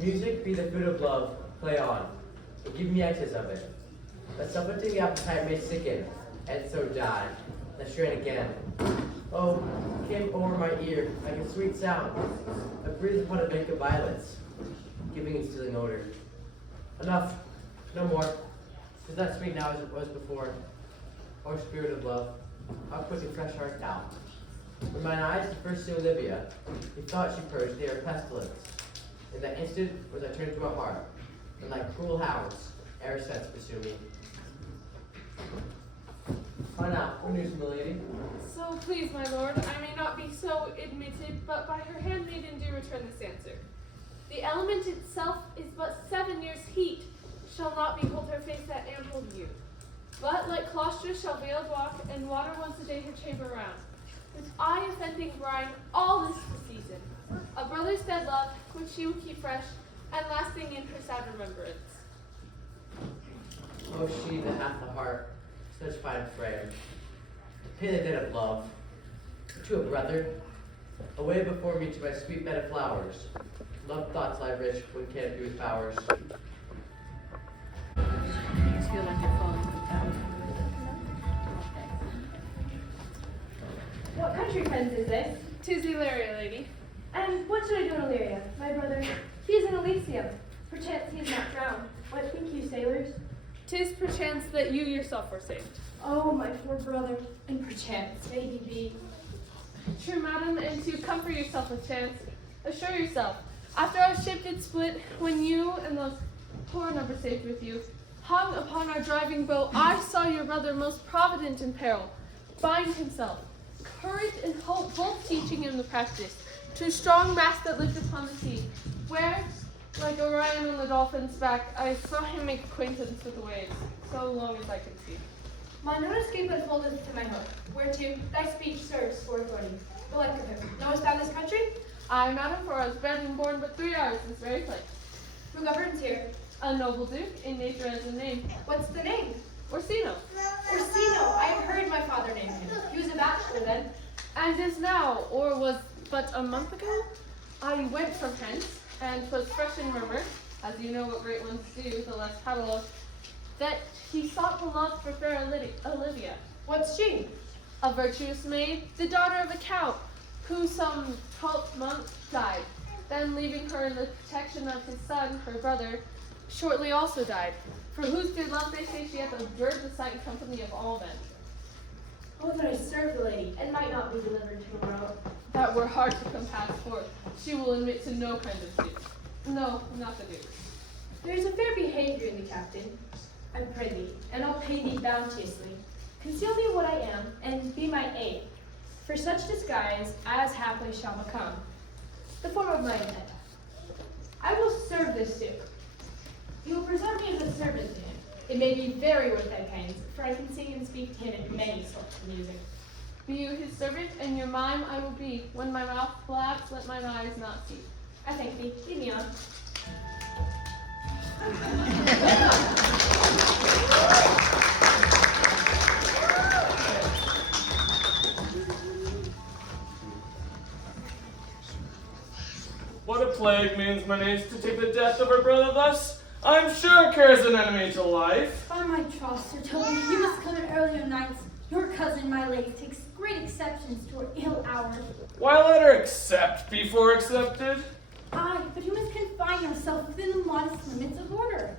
If music be the food of love, play on, and give me excess of it. But suffocating appetite may sicken, and so die. Let's strain again. Oh, came over my ear like a sweet sound. I breathed upon a bank of violets, giving and stealing odor. Enough, no more. 'Tis not sweet now as it was before. O spirit of love, how quick and fresh art thou. When mine eyes did first see Olivia, methought she purged their pestilence. In that instant was I turned to a heart, and like cruel hounds, e'er since pursue me. Why not? What news, milady? So please, my lord, I may not be so admitted, but by her handmaiden do return this answer. The element itself is but 7 years' heat, shall not behold her face that ample view. But like Claustra shall veiled walk, and water once a day her chamber round. With eye offending brine, all this the season. A brother's dead love, which she will keep fresh, and lasting in her sad remembrance. O she that hath the heart, such fine frame, to pay the debt of love, to a brother, away before me to my sweet bed of flowers. Love thoughts lie rich when can't be with bowers. Feel like you're falling down. What country friends is this? 'Tis Illyria, lady. And what should I do in Illyria? My brother, he is in Elysium. Perchance he is not drowned. What think you, sailors? 'Tis perchance that you yourself were saved. Oh, my poor brother, and perchance may he be. True, madam, and to comfort yourself with chance, assure yourself, after our ship did split, when you and those poor number saved with you hung upon our driving boat, I saw your brother most provident in peril, bind himself, courage and hope both teaching him the practice, to a strong mast that lived upon the sea, where, like Orion on the dolphin's back, I saw him make acquaintance with the waves, so long as I could see. Mine own escape unfolded to my hope, whereto thy speech serves for authority. The like of him. Knowest thou this country? I, madam, for I was bred and born but 3 hours this very place. Who governs here? A noble duke, in nature as in name, What's the name? Orsino, Orsino. I heard my father name him. He was a bachelor then. and is now, or was but a month ago. I went from hence, and 'twas fresh in murmur, as you know what great ones do, the less paddle of, that he sought the love for fair Olivia, What's she? a virtuous maid, the daughter of a count, who some 12th month died. Then leaving her in the protection of his son, her brother, shortly also died, for whose dear love they say she hath observed the sight and company of all men. Oh, that I serve the lady, and might not be delivered to a row. That were hard to compass, for she will admit to no kind of duke. No, not the duke. There is a fair behavior in the captain. I pray thee, and I'll pay thee bounteously. Conceal me what I am, and be my aid, for such disguise as haply shall become the form of my intent. I will serve this duke. He will preserve me as a servant to him. It may be very worth thy pains, for I can sing and speak to him in many sorts of music. Be you his servant, and your mime I will be. When my mouth blabs, let mine eyes not see. I thank thee. Lead me on. What a plague means my niece to take the death of her brother thus? I'm sure cares an enemy to life. By my troth, Sir Toby, you must come at earlier nights. Your cousin, my lady, takes great exceptions to her ill hour. Why let her accept before accepted? Aye, but you must confine yourself within the modest limits of order.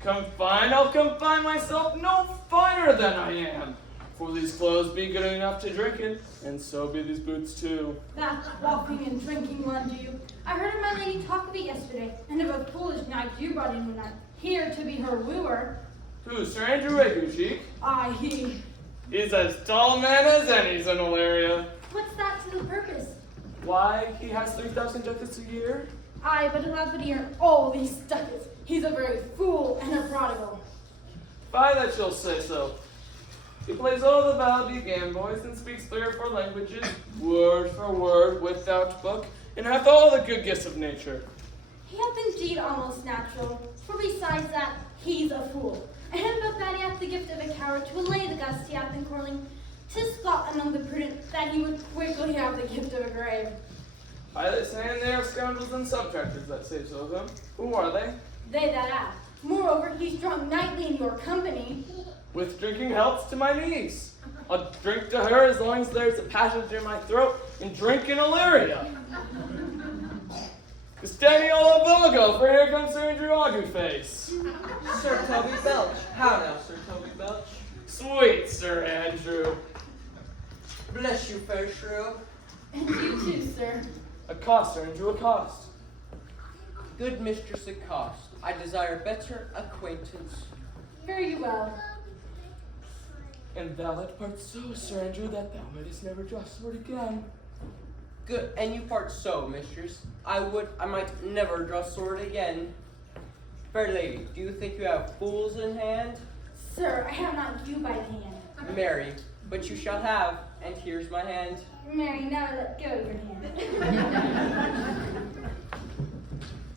Confine? I'll confine myself no finer than I am. For these clothes be good enough to drink in, and so be these boots too. That walking and drinking will undo you. I heard of my lady talk of it yesterday, and of a foolish knight you brought in one night, here to be her wooer. Who, Sir Andrew Ragushik? Aye, he. He's as tall a man as any's in Illyria. What's that to the purpose? Why, he has 3,000 ducats a year. Aye, but allowed to earn all these ducats. He's a very fool and a prodigal. By that you'll say so. He plays all the valley gamboys and speaks 3 or 4 languages, word for word, without book, and hath all the good gifts of nature. He hath indeed almost natural, for besides that, he's a fool. And but that he hath the gift of a coward to allay the gust he hath in quarreling, 'tis thought among the prudent that he would quickly have the gift of a grave. Why they saying they are scoundrels and subtractors that say so of them? Who are they? They that ask. Moreover, he's drunk nightly in your company. With drinking healths to my niece. I'll drink to her as long as there's a passage in my throat and drink in Illyria. Castaniel Abogo, for here comes Sir Andrew Aguface. Sir Toby Belch. How now, Sir Toby Belch? Sweet Sir Andrew. Bless you, fair shrew. And you too, sir. Accost, Sir Andrew, accost. Good Mistress Accost, I desire better acquaintance. Fare you well. And thou that part so, Sir Andrew, that thou mightest never draw sword again. Good, and you part so, mistress. I might never draw sword again. Fair lady, do you think you have fools in hand? Sir, I have not you by the hand. Marry, but you shall have, and here's my hand. Mary, never let go of your hand.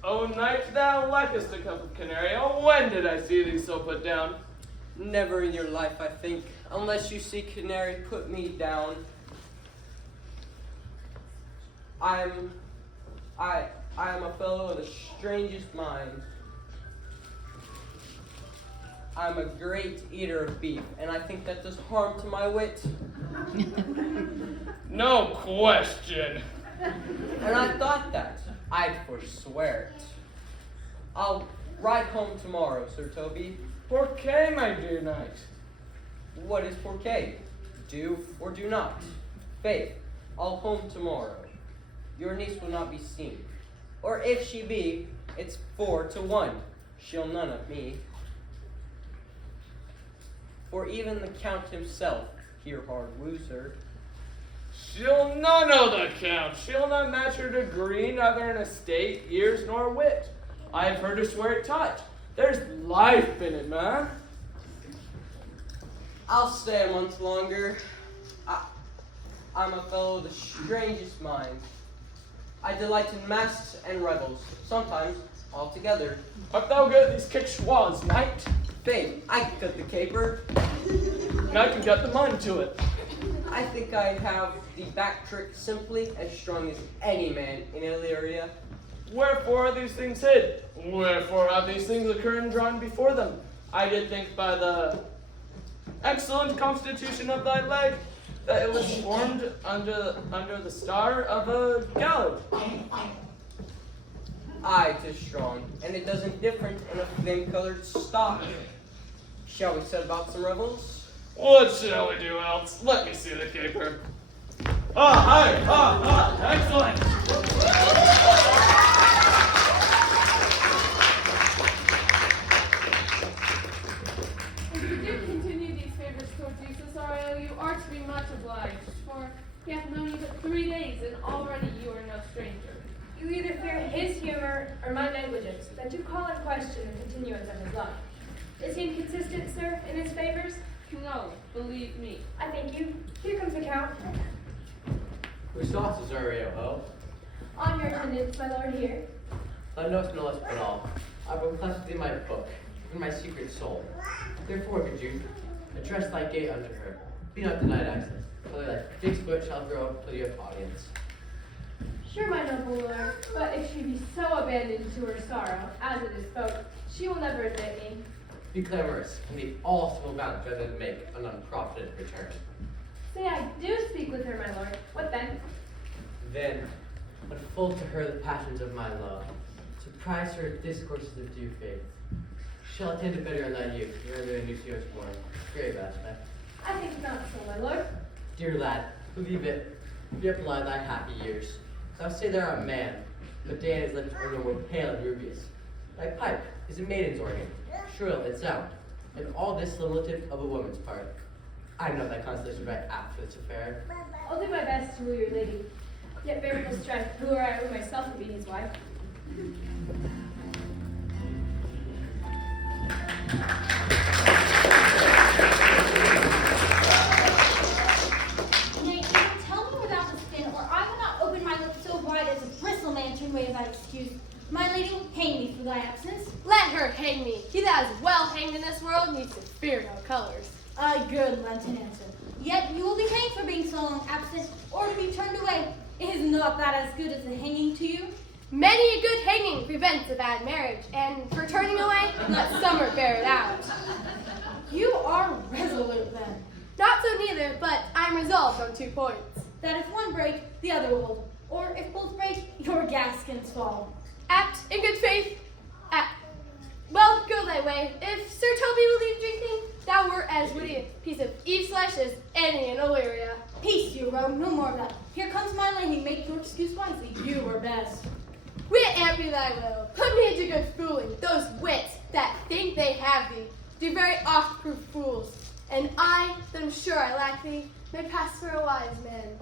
O knight, thou likest a cup of canary. Oh, when did I see thee so put down? Never in your life, I think, unless you see canary put me down. I am a fellow of the strangest mind. I'm a great eater of beef, and I think that does harm to my wit. No question. And I thought that. I'd forswear it. I'll ride home tomorrow, Sir Toby. Porqué, my dear knight? What is porqué? Do or do not? Faith, I'll home tomorrow. Your niece will not be seen. Or if she be, it's 4-1. She'll none of me. For even the Count himself here hard woos her. She'll none know the count. She'll not match her degree, neither in estate, years, nor wit. I've heard her swear it touch. There's life in it, man. I'll stay a month longer. I'm a fellow of the strangest mind. I delight in masks and revels, sometimes altogether. Art thou good at these kickshaws, knight? Faith, I can cut the caper. And I can get the mind to it. I think I have the back trick simply as strong as any man in Illyria. Wherefore are these things hid? Wherefore have these things occurred and drawn before them? I did think by the excellent constitution of thy leg that it was formed under the star of a gallows. Aye, 'tis strong, and it doesn't different in a flame-colored stock. Shall we set about some revels? What shall we do else? Let me see the caper. Excellent! If you do continue these favors towards you, Cesario, you are to be much obliged, for he hath known you but 3 days, and already you are no stranger. You either fear his humor or my negligence, that you call in question the continuance of his love. Is he inconsistent, sir, in his favors? No, believe me. I thank you. Here comes the Count. We saw Cesario, oh? On your attendance, my lord, here. Thou knowest no less but all. I will clasp thee my book, in my secret soul. Therefore, good youth, address thy gate unto her. Be not denied access, till thy thick foot shall grow till you have audience. Sure, my noble lord, but if she be so abandoned to her sorrow, as it is spoke, she will never admit me. Be clamorous, and leave all civil bounds rather than make an unprofited return. Say I do speak with her, my lord. What then? Then, unfold to her the passions of my love. Surprise her with discourses of due faith. Shall attend to better in thy youth, rather than Lucius born. Grave aspect. I think not so, my lord. Dear lad, believe it. Yet lie thy happy years. Thou say thou art a man, but day and his lips are no more pale and rubious. Thy pipe is a maiden's organ, shrill and sound, and all this limited of a woman's part. I know thy constellation right apt for this affair. I'll do my best to woo your lady. Yet bear no strife, who are I who myself will be his wife. Nay, either tell me without the spin, or I will not open my lips so wide as a bristle lantern way of thy excuse. My lady will hang me for thy absence. Let her hang me. He that is well hanged in this world needs to fear no colors. A good Lenten answer. Yet you will be hanged for being so long absent, or to be turned away. It is not that as good as a hanging to you? Many a good hanging prevents a bad marriage, and for turning away, let summer bear it out. You are resolute then. Not so neither, but I'm resolved on 2 points. That if one break, the other will hold. Or if both break, your gaskins fall. Apt in good faith, apt. Well, go thy way. If Sir Toby will leave drinking, thou wert as witty a piece of Eve's flesh as any in Illyria. Peace, you rogue, no more of that. Here comes my lady, make your excuse wisely. You were best. Wit amp me thy will. Put me into good fooling. Those wits that think they have thee do very oft prove fools. And I, that am sure I lack thee, may pass for a wise man.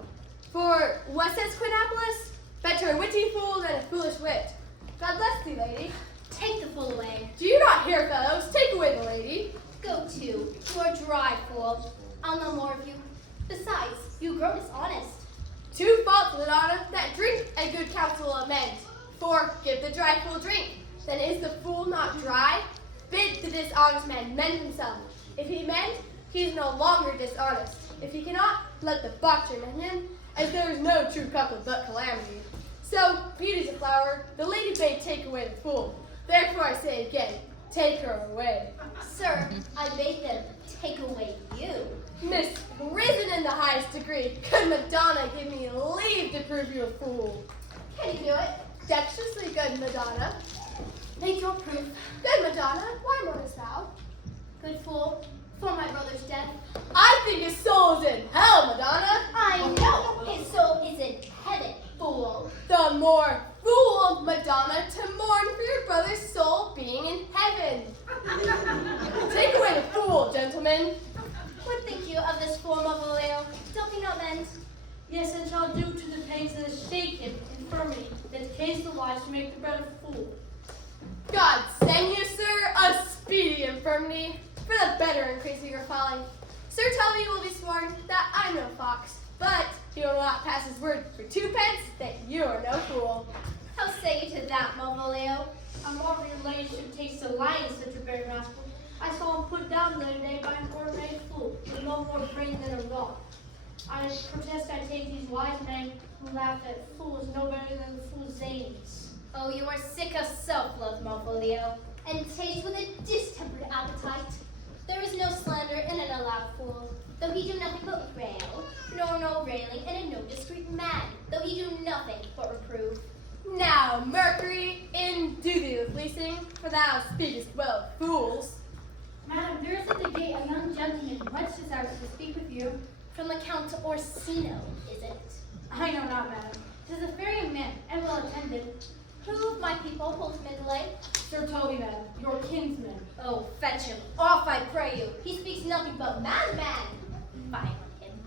For what says Quinapolus? Better a witty fool than a foolish wit. God bless thee, lady. Take the fool away. Do you not hear, fellows? Take away the lady. Go to. You are dry, fool. I'll know more of you. Besides, you grow dishonest. 2 faults, Madonna, that drink a good counsel amend. For give the dry fool drink, then is the fool not dry? Bid the dishonest man mend himself. If he mend, he is no longer dishonest. If he cannot, let the botcher mend him, as there is no true couple but calamity. So, beauty's a flower, the lady bade take away the fool. Therefore I say again, take her away. Sir, I bade them take away you. Miss, risen in the highest degree, could Madonna give me leave to prove you a fool? Can you do it? Dexterously, good Madonna. Make your proof. Good Madonna, why mournest thou? Good fool, for my brother's death. I think his soul is in hell, Madonna. I know his soul is in heaven, fool. The more fool, Madonna, to mourn for your brother's soul being in heaven. Take away the fool, gentlemen. What think you of this form of Oleo? Don't be not meant. Yes, and shall do to the pains that is shaken, infirmity, that decays the wise to make the bread a fool. God send you, sir, a speedy infirmity, for the better increase of your folly. Sir Toby will be sworn that I'm no fox, but he will not pass his word for 2 pence that you are no fool. How say you to that, Movolio? A more of your lady should taste the lion, such a very rascal. I saw him put down the other day by an ordinary fool, with no more brain than a rock. I protest I take these wise men who laugh at fools no better than the fool's zanes. Oh, you are sick of self-love, Movolio, and taste with a distempered appetite. There is no slander in an allowed fool, though he do nothing but rail, nor no railing in a no discreet man, though he do nothing but reprove. Now, Mercury, do thee the fleecing, for thou speakest well of fools. Madam, there is at the gate a young gentleman much desirous to speak with you. From the Count Orsino, is it? I know not, madam. 'Tis a fair young man, and well attended. Who of my people holds Middelay? Sir Toby, madam, your kinsman. Oh, fetch him off, I pray you. He speaks nothing but madman. Fine him.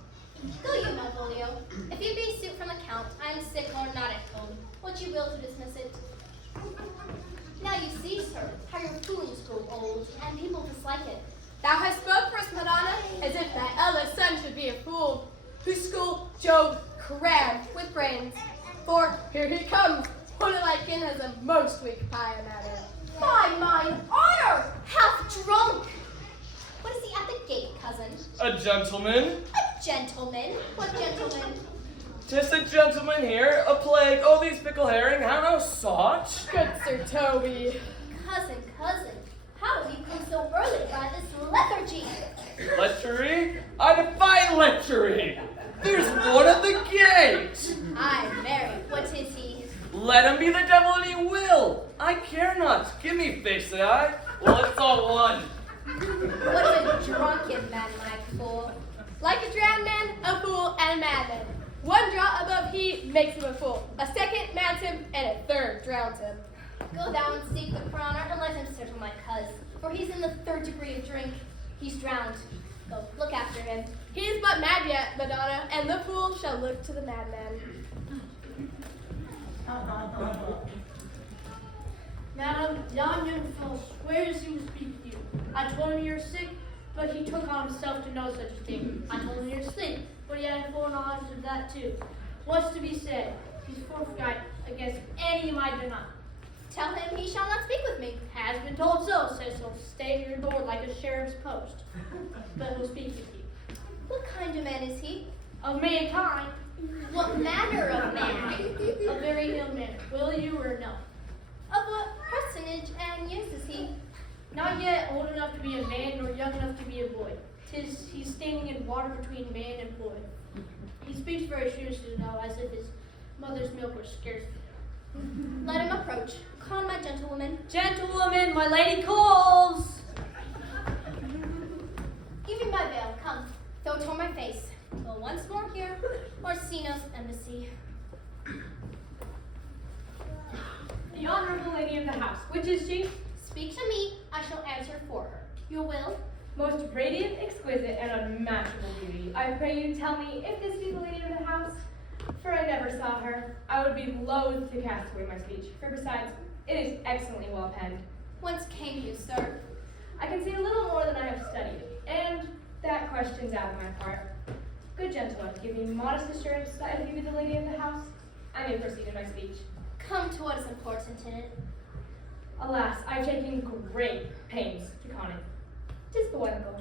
Go you, Malvolio. If you be suit from the Count, I am sick or not at home. What you will to dismiss it. Now you see, sir, how your foolings grow old, and people dislike it. Thou hast spoke for us, Madonna, as if thy eldest son should be a fool, whose school Jove crammed with brains. For here he comes, Hoodalikin has a most weak pie matter. By mine honor, half drunk. What is he at the gate, cousin? A gentleman? A gentleman? What gentleman? 'Tis a gentleman here, a plague, oh these pickle herring, how no such? Good Sir Toby. Cousin, how have you come so early by this lethargy? Lechery? I defy lechery! There's one at the gate! Ay, marry, what is he? Let him be the devil and he will! I care not. Give me face, say I. Well, it's all one. What's a drunken man like, fool? Like a drowned man, a fool, and a madman. 1 draught above he makes him a fool. A second mans him, and a third drowns him. Go down and seek the crowner and let him settle my cuz, for he's in the 3rd degree of drink. He's drowned. Go, look after him. He is but mad yet, Madonna, and the fool shall look to the madman. Madam, yon young fellow swears he will speak to you. I told him you're sick, but he took on himself to know such a thing. I told him you're asleep, but he had foreknowledge of that too. What's to be said? He's forthright against any of my denial. Tell him he shall not speak with me. Has been told so, says he'll stay at your door like a sheriff's post. But he'll speak with you. What kind of man is he? Of mankind, What manner of man? Will you or no? Of what personage and years is he? Not yet old enough to be a man nor young enough to be a boy. He's standing in water between man and boy. He speaks very seriously now, as if his mother's milk were scarce. Let him approach. Con my gentlewoman. Gentlewoman, my lady calls! Give me my veil. Come. Throw it on my face. Will once more hear Orsino's embassy. The honorable lady of the house. Which is she? Speak to me. I shall answer for her. Your will? Most radiant, exquisite, and unmatchable beauty. I pray you tell me if this be the lady of the house, for I never saw her. I would be loath to cast away my speech, for besides, it is excellently well penned. Whence came you, sir? I can see a little more than I have studied, and that question's out of my part. Good gentleman, give me modest assurance that if you be the lady of the house, I may proceed in my speech. Come to what is important in it. Alas, I've taken great pains to con it. 'Tis poetical.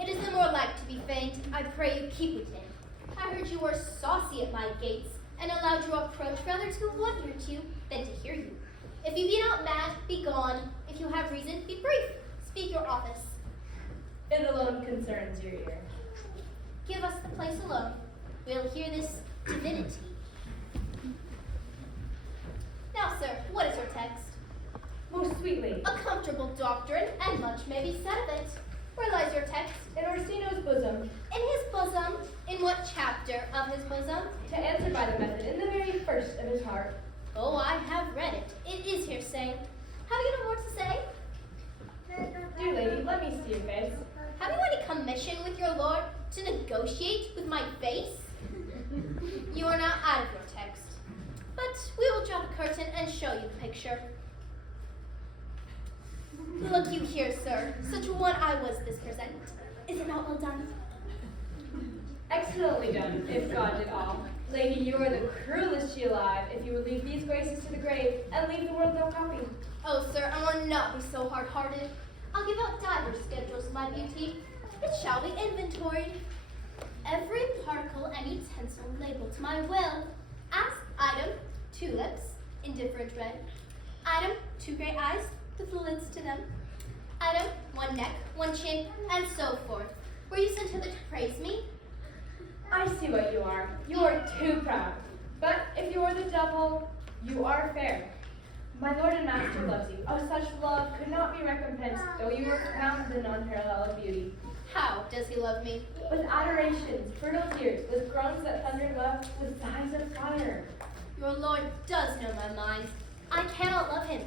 It is the more like to be feigned. I pray you keep it in. I heard you were saucy at my gates, and allowed your approach rather to wonder at you than to hear you. If you be not mad, be gone. If you have reason, be brief. Speak your office. It alone concerns your ear. Give us the place alone. We'll hear this divinity. Now, sir, what is your text? Most sweetly, A comfortable doctrine, and much may be said of it. Where lies your text? in Orsino's bosom, In his bosom. In what chapter of his bosom? to answer by the method in the very first of his heart. Oh, I have read it. It is here saying. Have you no more to say? Dear lady, let me see your face. Have you any commission with your lord to negotiate with my face? You are now out of your text. But we will drop a curtain and show you the picture. Look you here, sir. Such a one I was this present. Is it not well done? Excellently done, if God did all. Lady, you are the cruelest she alive, if you would leave these graces to the grave, and leave the world no copy. Oh, sir, I will not be so hard-hearted. I'll give out divers schedules of my beauty. It shall be inventoried. Every particle and utensil labeled to my will. As item, 2 lips, indifferent red. Item, 2 gray eyes, the fluids to them. Item, 1 neck, 1 chin, and so forth. Were you sent hither to praise me? I see what you are. You are too proud. But if you are the devil, you are fair. My lord and master loves you. Oh, such love could not be recompensed, though you were crowned with an unparalleled beauty. How does he love me? With adorations, fertile tears, with groans that thundered love, with sighs of fire. Your lord does know my mind. I cannot love him.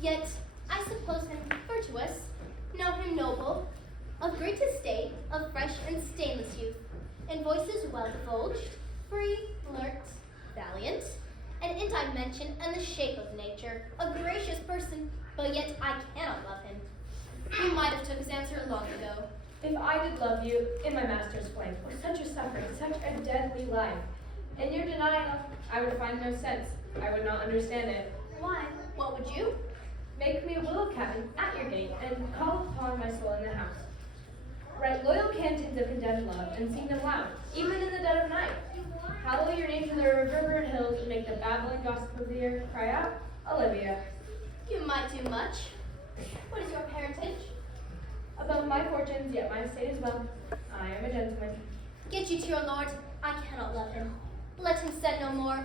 Yet I suppose him virtuous, know him noble, of great estate, of fresh and stainless youth, in voices well divulged, free, alert, valiant, and in dimension and the shape of nature, a gracious person, but yet I cannot love him. You might have took his answer long ago. If I did love you, in my master's flame, for such a suffering, such a deadly life, in your denial, I would find no sense. I would not understand it. Why? What would you? Make me a willow cabin at your gate, and call upon my soul in the house. Write loyal cantons of condemned love, and sing them loud, even in the dead of night. Hallow your name to the reverberant hills, and make the babbling gossip of the earth cry out, Olivia. You might do much. What is your parentage? Above my fortunes, yet my estate is well. I am a gentleman. Get you to your lord. I cannot love him. Let him say no more.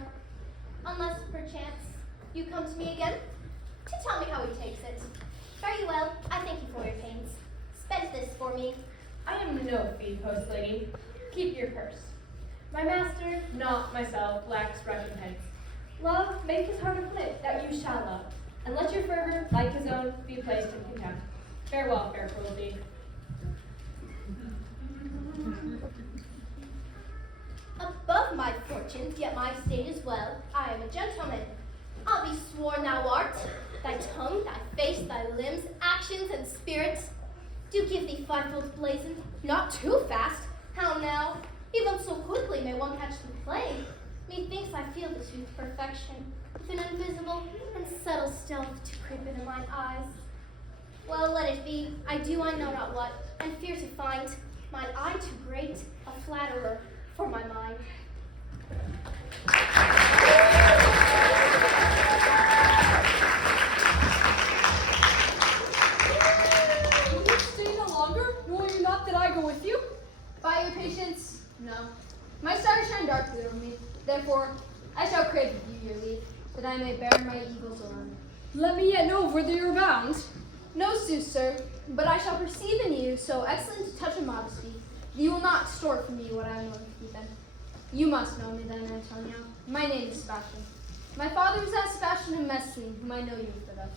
Unless, perchance, you come to me again to tell me how he takes it. Very well. I thank you for your pains. Spend this for me. I am no feed post lady. Keep your purse. My master, not myself, lacks recompense. Love, make his heart afflit, that you shall love. And let your fervor, like his own, be placed in contempt. Farewell, fair cruelty. Above my fortunes, yet my estate is well. I am a gentleman. I'll be sworn thou art. Thy tongue, thy face, thy limbs, actions, and spirits do give thee fivefold blazon, not too fast. How now? Even so quickly may one catch the plague. Methinks I feel this youth's perfection, with an invisible and subtle stealth to creep into mine eyes. Well, let it be. I do I know not what, and fear to find mine eye too great a flatterer for my mind. I shall crave with you your leave, that I may bear my eagles alone. Let me yet know whither you are bound. No sooth, sir, but I shall perceive in you so excellent a touch of modesty, that you will not extort from me what I am willing to keep in. You must know me then, Antonio. My name is Sebastian. My father was that Sebastian of Messlin, whom I know you have heard of.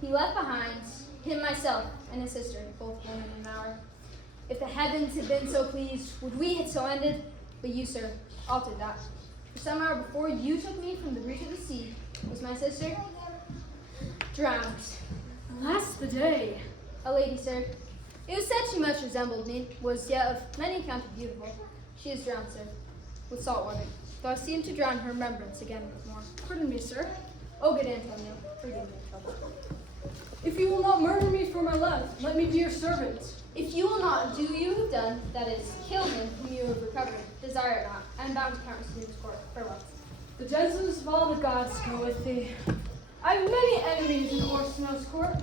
He left behind him, myself, and his sister, both born in an hour. If the heavens had been so pleased, would we had so ended? But you, sir, altered that. For some hour before you took me from the reach of the sea, was my sister drowned. Alas the day. A lady, sir. It was said she much resembled me, was yet of many accounted beautiful. She is drowned, sir, with salt water, though I seem to drown her remembrance again with more. Pardon me, sir. Oh, good Antonio, forgive me the trouble. If you will not murder me for my love, let me be your servant. If you will not do you have done, that is, kill him whom you have recovered, desire it not. I am bound to count as his court. Farewell. The gentleness of all the gods go with thee. I have many enemies in Orsino's court,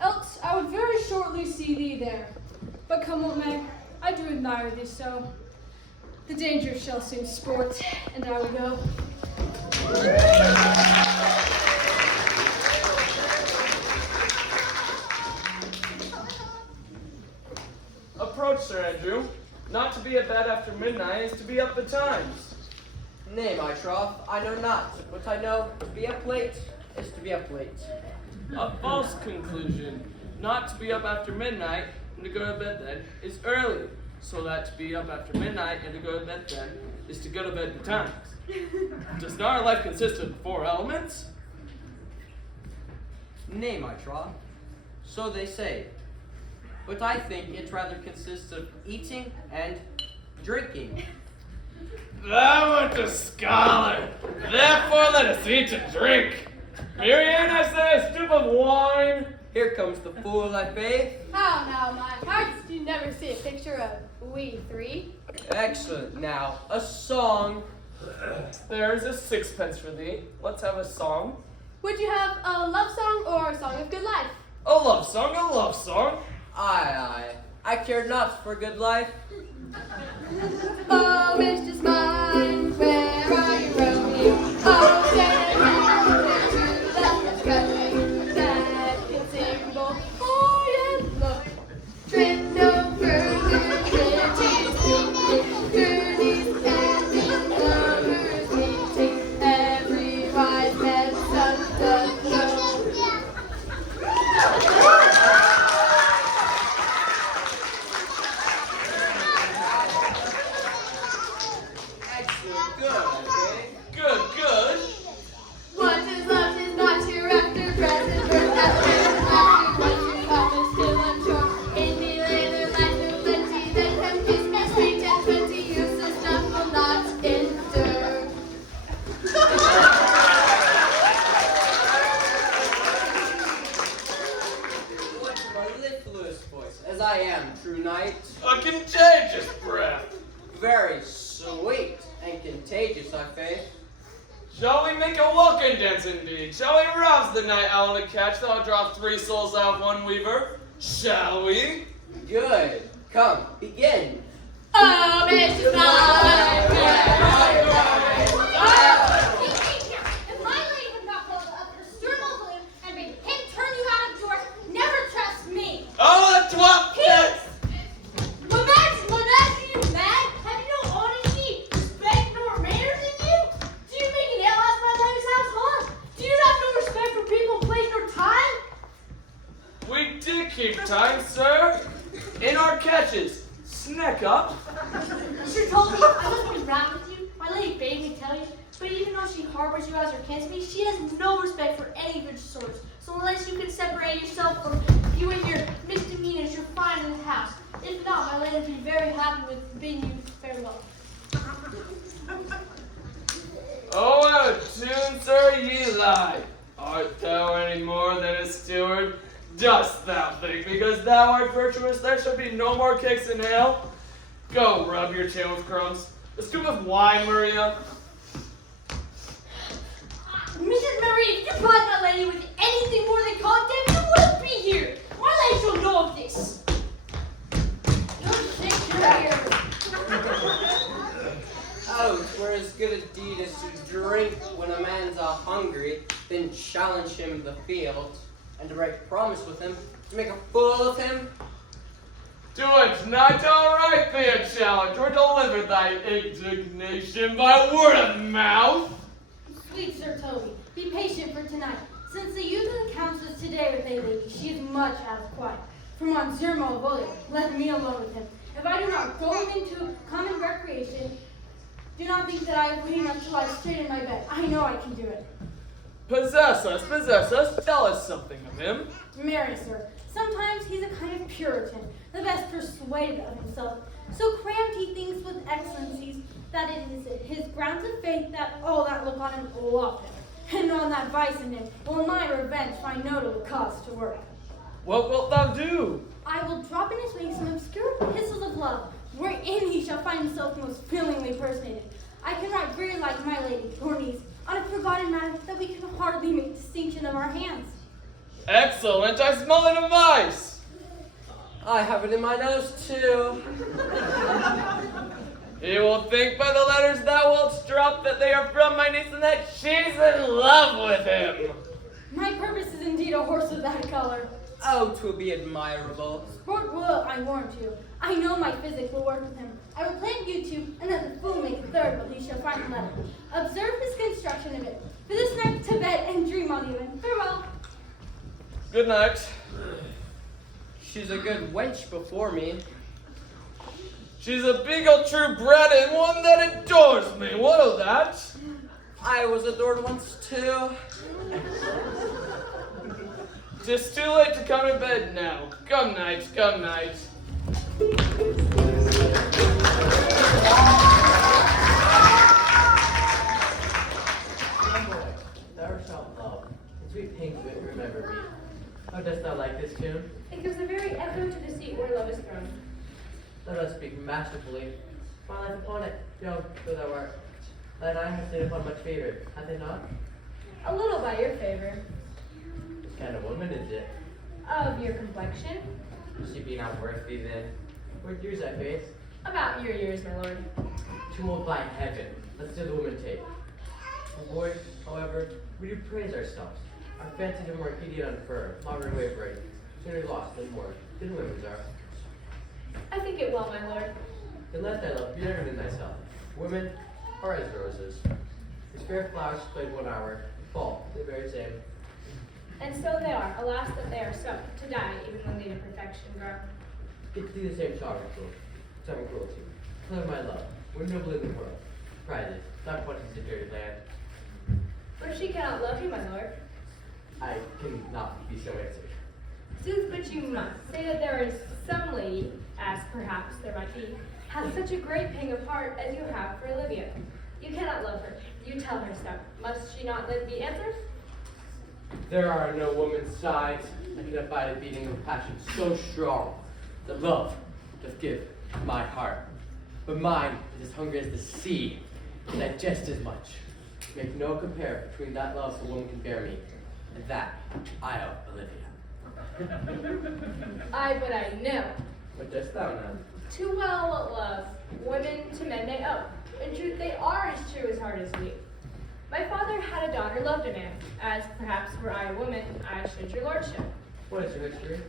else I would very shortly see thee there. But come what may, I do admire thee so. The danger shall seem sport, and I will go. Approach, Sir Andrew. Not to be abed after midnight is to be up betimes. Nay, my troth, I know not. What I know, to be up late is to be up late. A false conclusion. Not to be up after midnight and to go to bed then is early. So that to be up after midnight and to go to bed then is to go to bed betimes. Does not our life consist of the four elements? Nay, my troth, so they say. But I think it rather consists of eating and drinking. Thou art a scholar, therefore let us eat and drink. Marianne, I say, a stoop of wine. Here comes the fool of thy faith. How now, my hearts, do you never see a picture of we three? Excellent. Now, a song. There's a sixpence for thee. Let's have a song. Would you have a love song or a song of good life? A love song, a love song. Aye, I care not for good life. Oh, mistress mine, where are you roaming? Oh, say now, to that coming, that considerable orient look. Trip no further, through these candies, lovers meeting, every wise man's son does know. Excellent. Good, I think. Good, good. What is love is not hereafter, present, birth, after, what you promise still unsure. In the later life no plenty, then come kiss me sweet, and 20 useless stuff will not endure. What's my mellifluous voice, as I am, true knight? A contagious breath. Very sweet and contagious, I faith. Shall we make a welcome dance indeed? Shall we rouse the night owl to catch that'll draw 3 souls out of one weaver? Shall we? Good. Come, begin. Oh, Mrs. Mine, where are you going? If my lady would not hold up her stern balloon and make him turn you out of doors, never trust me. Oh, the 12th! Peace! Are you mad? Have you no honesty, respect, nor manners in you? Do you make an ale out of my lady's house, huh? Do you not know respect for people, place, nor time? We did keep time, sir. In our catches. Snack up. You sure told me I must be round with you. My lady bade me tell you. But even though she harbors you as her kinsman, she has no respect for any good sorts. So unless you can separate yourself from you and your misdemeanors, you're fine in the house. If not, my lady would be very happy with bidding you farewell. Oh, out of tune, sir, ye lie. Art thou any more than a steward? Dost thou think because thou art virtuous there shall be no more cakes in ale? Go rub your chin with crumbs. A scoop of wine, Maria. Mrs. Marie, if you provide my lady with anything more than contempt, you wouldn't be here. My lady shall know of this. You're sick, you're here. Oh, 'twere as good a deed as to drink when a man's hungry, then challenge him in the field, and to break promise with him, to make a fool of him? Do it not, all right, be a challenge, or deliver thy indignation by word of mouth. Sweet Sir Toby, be patient for tonight. Since the youth of the council is today with a lady, she is much out of quiet. For Monsieur Malvolio, let me alone with him. If I do not go into common recreation, do not think that I have waiting enough to lie straight in my bed. I know I can do it. Possess us, tell us something of him. Marry, sir, sometimes he's a kind of Puritan, the best persuaded of himself. So crammed he thinks with excellencies that it is his grounds of faith that all that look on him love him. And on that vice in him will my revenge find notable cause to work. What wilt thou do? I will drop in his way some obscure epistles of love, wherein he shall find himself most feelingly personated. I can write very like my lady, your niece, on a forgotten matter that we can hardly make distinction of our hands. Excellent, I smell it of vice. I have it in my nose, too. He will think by the letters thou wilt drop that they are from my niece and that she's in love with him. My purpose is indeed a horse of that color. Oh, 'twill be admirable. Sport will, I warrant you. I know my physic will work with him. I will plant you two, and let the fool make a third while he shall find the letter. Observe his construction of it. For this night, to bed and dream on you, and farewell. Good night. She's a good wench before me. She's a beagle true bred and one that adores me. What of that? I was adored once, too. 'Tis too late to come to bed now. Good night, good night. Boy, thou shalt love, and sweet Pinguet, remember me. How dost thou like this tune? It gives a very echo to the seat where love is thrown. Let us speak masterfully. My life upon it, young though thou art. Thine eye has stayed upon much favor, hath it not? A little by your favor. What kind of woman is it? Of your complexion. She be not worth thee then. What years I face? About your years, my lord. Too old by heaven. Let's do the woman take. The Lord, however, we do praise ourselves. Our fancy are more idiot unfurled, modern wavering, sooner lost than more, than women's are. I think it well, my lord. Then let thy love be younger than thyself. Women are as roses. As fair flowers displayed 1 hour, fall, the very same. And so they are. Alas, that they are so, to die even when they to perfection grow. Get to thee the same sovereign cruelty. Clear my love, we're noble in the world. Prizes, not quantities of dirty land. For she cannot love you, my lord. I cannot be so answered. Sooth, but you must say that there is some lady, as perhaps there might be, has such a great pang of heart as you have for Olivia. You cannot love her. You tell her so. Must she not then be answered? There are no woman's sighs that can abide a beating of passion so strong that love doth give my heart. But mine is as hungry as the sea, and I just as much. Make no compare between that love a woman can bear me, and that I owe Olivia. Ay, but I know What dost thou know? too well what love women to men they owe. In truth, they are as true as hard as we. My father had a daughter loved a man, as perhaps were I a woman, I should your lordship. What is your history?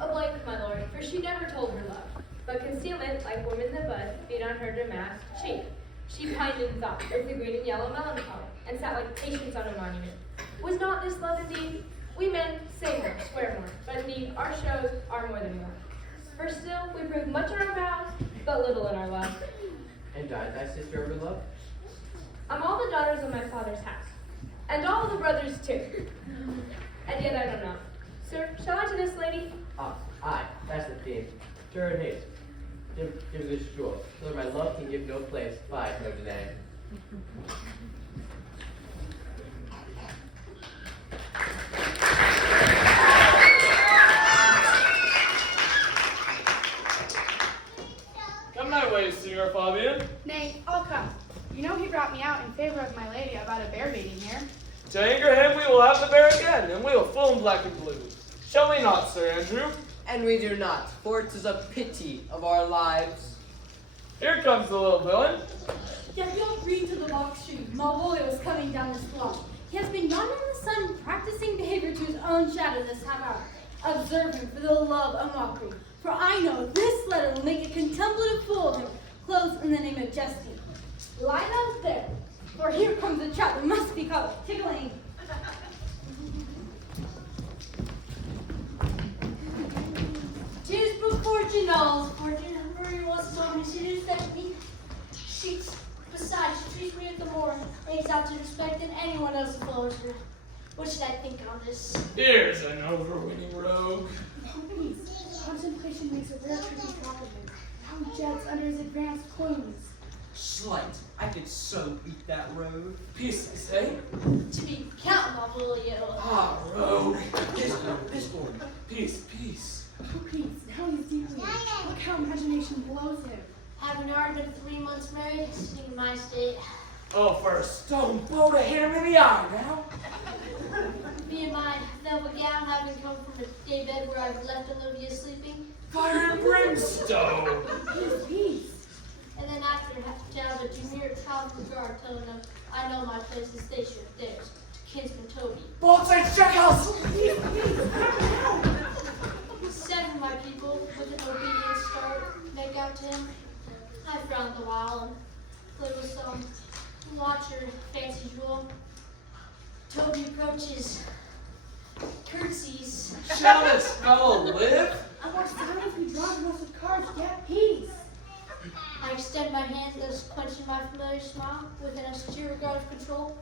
A blank, my lord, for she never told her love, but concealment, like woman the bud, beat on her damask cheek. She pined in thought, with the green and yellow melancholy, and sat like patience on a monument. Was not this love indeed? We men say more, swear more, but indeed our shows are more than more. For still we prove much in our vows, but little in our love. And died thy sister over love? I'm all the daughters of my father's house, and all the brothers too. And yet I don't know. Sir, shall I to this lady? Aye, that's the theme. Sure in haste. Give me this jewel, so that my love can give no place, by no delay. Come my way, Signor Fabian. Nay, I'll come. You know he brought me out in favor of my lady about a bear mating here. To anger him, we will have the bear again, and we will fill him black and blue. Shall we not, Sir Andrew? And we do not, for it is a pity of our lives. Here comes the little villain. Yet the old green to the box tree, Malvolio is coming down this block. He has been yonder in the sun, practicing behavior to his own shadow this half hour. Observe him for the love of mockery, for I know this letter will make a contemplative fool of him, clothed in the name of jesting. Lie down there, for here comes a trap that must be caught tickling. Tis but fortune knows. Fortune Marie once told me she didn't respect me. Besides, she treats me with the more exalted respect than anyone else who follows her. What should I think on this? Here's an overweening rogue. Please, contemplation makes a rare tricky compliment. How he jets under his advanced coins. Slight, I could so beat that rogue. Peace, I say. To be Count Malvolio. Ah, rogue. This one. Peace, peace. Oh, peace, now he's deeply. Look how imagination blows him. Having already been 3 months married, sitting in my state. Oh, for a stone blow to hit him in the eye now. Me and my velvet gown having come from a daybed where I've left Olivia sleeping. Fire and brimstone. Peace. And then after to have a demure travel guard telling them I know my place and station of theirs, to kinsman Toby. Bolts and shackles. 7 my people, with an obedient start, make out to him. I frowned a while and played with some watcher fancy jewel. Toby approaches, curtsies. Shall this fellow live? And what silence we draw the most of cards, get peace. I extend my hand, thus quenching my familiar smile with an austere regard of control.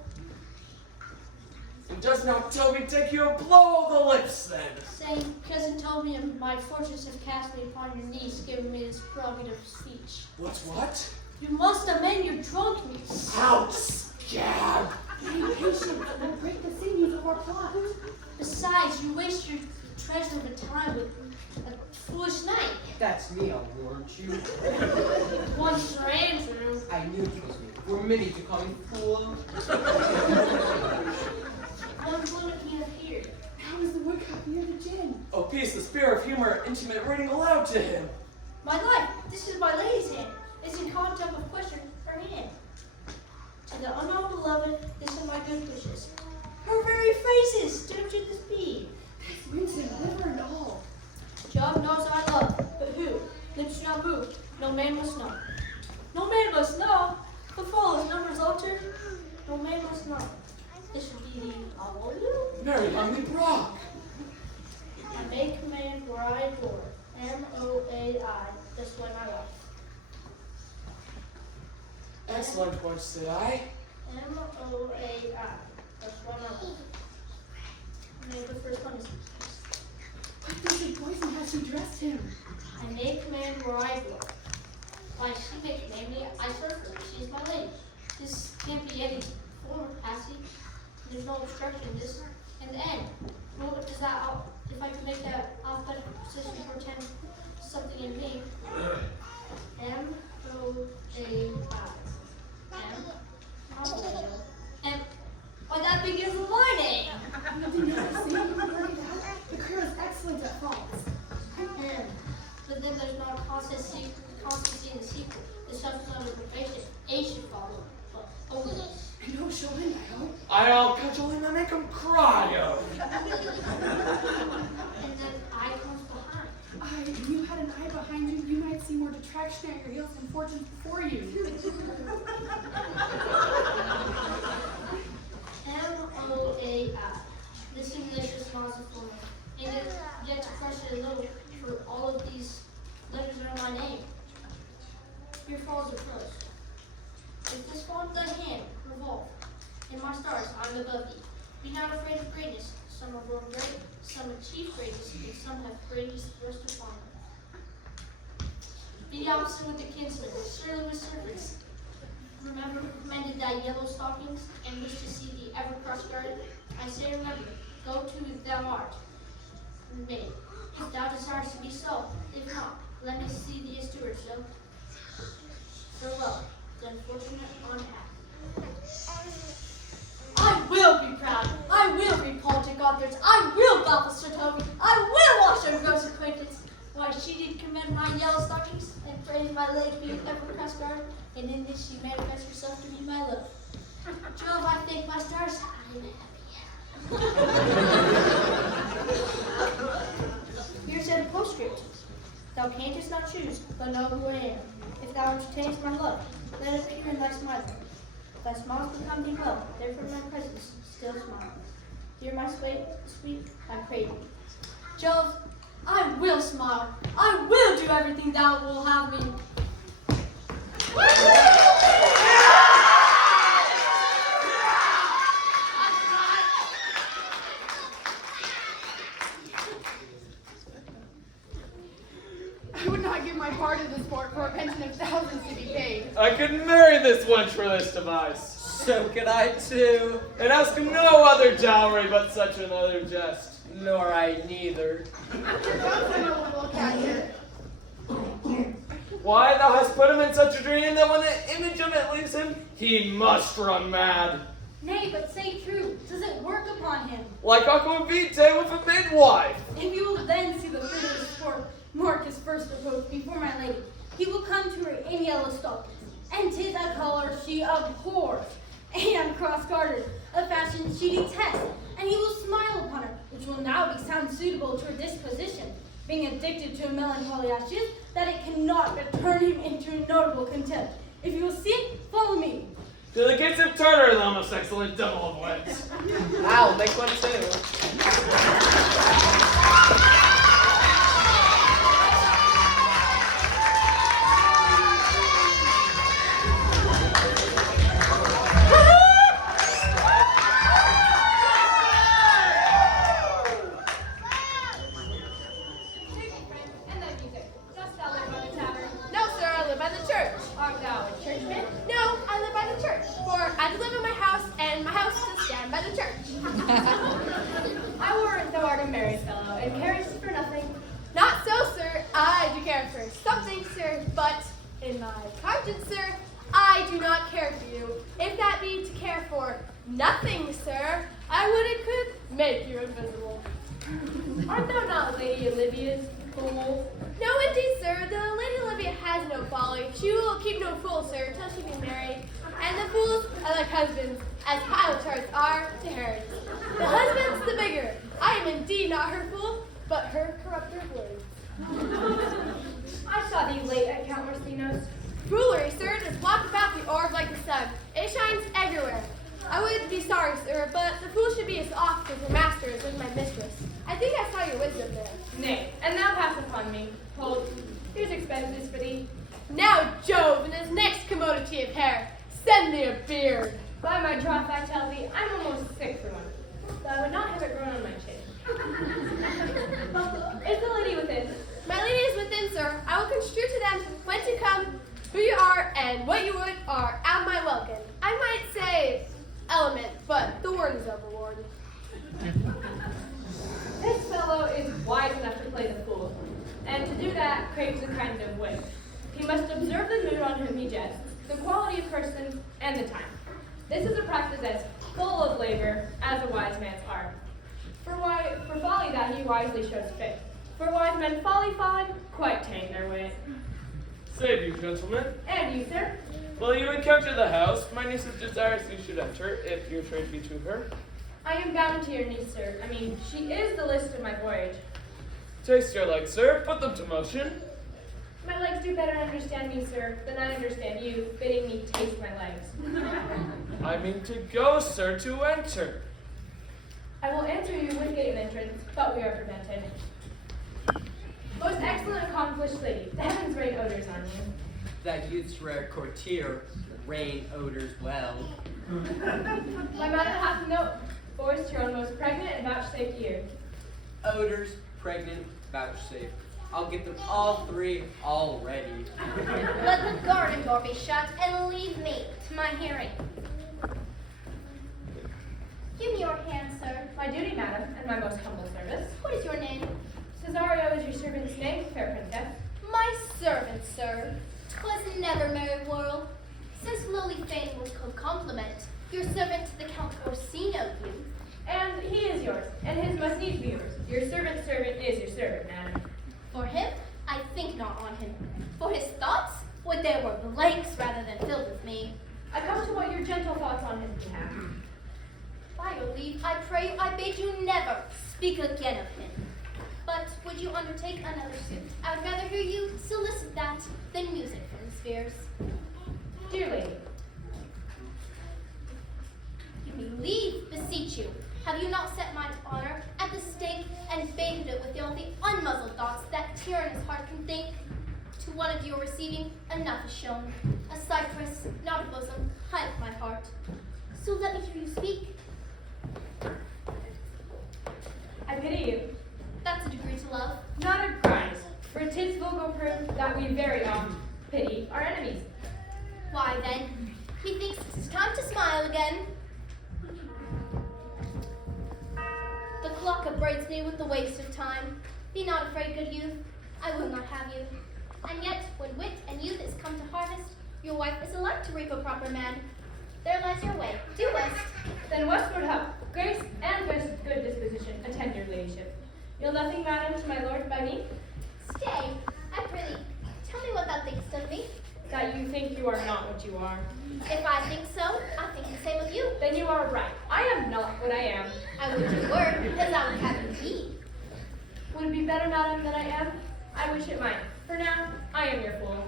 And does not Toby take you a blow of the lips then? Saying, cousin Toby and my fortunes have cast me upon your knees, giving me this prerogative of speech. What? You must amend your drunkenness. Out, scab! Be patient, and break the sinews of our plot. Besides, you waste your treasure of a time with a foolish knight. That's me, I'll warn you. One Sir Andrew. I knew it was me. We're many to call me fool. One woman he appeared. How is the woodcut near the gin? Oh, peace, the spirit of humor, intimate reading aloud to him. My life, this is my lady's hand. It's in contempt of question, her hand. To the unknown beloved, this are my good wishes. Her very faces, to should this be? Winston, liver and all. Job knows I love, but who? Lips do not move. No man must know. No man must know. The follows numbers altered. No man must know. This will be the Malvolio. Mary Huntley Brock. I may command where I adore. M-O-A-I. This way my life. Excellent point, said I. M-O-A-I. That's one my life. Maybe the first one is. What blessed poison has she dressed him? I may command where I adore. Why, she may command me. I serve her. She is my lady. This can't be any form of passage. There's no obstruction. This and the end. What does that? If I could make that alphabetical position portend something in me. M-O-A-I. M. M. Why, that begins with my name. You did not see him work it out? The crew is excellent at faults. But then there's no constancy in the sequel. The subsequent of probation. A should follow. But only. And no showing, I hope. I'll cudgel him and make him cry, oh. And then I comes behind. If you had an eye behind you, you might see more detraction at your heels than fortunes before you. M-O-A-I. This English is responsible for me. And yet to question a little, for all of these letters are my name. Here falls a trust. If this font thy hand, revolve. In my stars, I'm above thee. Be not afraid of greatness. Some are born great, some achieve greatness, and some have greatness thrust upon them. Be opposite with the kinsman, surely with servants. Remember who commanded thy yellow stockings, and wish to see thee ever cross-guarded? I say remember, go to thou art. Maid, if thou desirest to be so, if not, let me see thee a steward, so. Farewell, the unfortunate unhappy. I will be proud. I will read politic authors. I will baffle Sir Toby. I will wash over gross acquaintance. Why, she did commend my yellow stockings and praise my my lady being ever cross guard, and in this she manifests herself to be my love. Jove, I thank my stars, I am happy. Here said a postscript. Thou canst not choose, but know who I am. If thou entertainest my love, let it appear in thy smile. Thy smiles become thee well, therefore my presence still smile. Hear my sweet, I pray thee. Jove, I will smile. I will do everything thou wilt have me. I would not give my part of the sport for a pension of thousands to be paid. I could marry this wench for this device, So could I too. and ask no other dowry but such another jest. Nor I neither. Why, thou hast put him in such a dream that when the image of it leaves him, he must run mad. Nay, but say true, does it work upon him? Like aquavitae with a midwife. If you will then see the fruit of his sport, mark his first approach before my lady, he will come to her in yellow stockings, and 'tis a color she abhors, and cross-gartered, a fashion she detests, and he will smile upon her, which will now be sound suitable to her disposition, being addicted to a melancholy as she is, that it cannot but turn him into notable contempt. If you will see it, follow me. To the gates of Turner, thou most excellent devil of wits. I'll make one too. And then music. Dost thou live by the tavern? No, sir, I live by the church. Art thou a churchman? No, I live by the church, for I live in my house, and my house does stand by the church. I warrant thou art a merry fellow, and carest for nothing. Not so, sir. I do care for something, sir, but in my conscience, sir, I do not care for you. If that be to care for nothing, sir, I would it could make you invisible. Art thou not Lady Olivia's fool? No, indeed, sir. The Lady Olivia has no folly. She will keep no fool, sir, till she be married. And the fools are like husbands, as pilot charts are to herons. The husband's the bigger. I am indeed not her fool, but her corrupter of words. I saw thee late at Count Orsino's. Foolery, sir, does walk about the orb like the sun. It shines everywhere. I would be sorry, sir, but the fool should be as oft as her master is with my mistress. I think I saw your wisdom there. Nay, and thou pass upon me. Hold, here's expenses for thee. Now, Jove, and his next commodity of hair, send me a beard. By my troth, I tell thee, I'm almost sick for one. Though I would not have it grown on my chin. Is the lady within? My lady is within, sir. I will construe to them whence you come, who you are, and what you would are at my welcome. I might say element, but the word is overworn. This fellow is wise enough to play the fool, and to do that craves a kind of wit. He must observe the mood on whom he jests, the quality of person, and the time. This is a practice as full of labor as a wise man's art. For folly that he wisely shows fit. For wise men folly find, quite tame their wit. Save you, gentlemen. And you, sir? Will you encounter the house? My niece is desirous you should enter, if your trade be to her. I am bound to your niece, sir. I mean, she is the list of my voyage. Taste your legs, sir. Put them to motion. My legs do better understand me, sir, than I understand you, bidding me taste my legs. I mean to go, sir, to enter. I will answer you with gate of entrance, but we are prevented. Most excellent accomplished lady, the heavens rain odors on you. That youth's rare courtier, rain odors well. My mother hath no voice to your own most pregnant and vouchsafed ear. Odors, pregnant, vouchsafe. I'll get them all three already. Let the garden door be shut and leave me to my hearing. Give me your hand, sir. My duty, madam, and my most humble service. What is your name? Cesario is your servant's name, fair princess. My servant, sir. 'Twas never merry world. Since lowly fame was called compliment, your servant to the Count Orsino you. And he is yours, and his must needs be yours. Your servant's servant is your servant, madam. For him, I think not on him. For his thoughts, pray you, I bid you never speak again of him. But would you undertake another suit? I would rather hear you solicit that than music from the spheres. Dear lady, Give me leave, beseech you. Have you not set mine honor at the stake and baited it with all the unmuzzled thoughts that tyrannous heart can think? To one of you receiving, enough is shown. A cypress, not a bosom, hide my heart. So let me hear you speak. I pity you. That's a degree to love. Not a prize, for 'tis vulgar proof that we very often pity our enemies. Why then, methinks it's time to smile again. The clock upbraids me with the waste of time. Be not afraid, good youth, I will not have you. And yet, when wit and youth is come to harvest, your wife is alike to reap a proper man. There lies your way, due west. Then westward help, grace and good disposition attend your ladyship. You'll nothing, madam, to my lord by me? Stay, I prithee, tell me what thou thinkst of me. That you think you are not what you are. If I think so, I think the same of you. Then you are right. I am not what I am. I would you were, as I would have you be. Would it be better, madam, than I am? I wish it might. For now, I am your fool.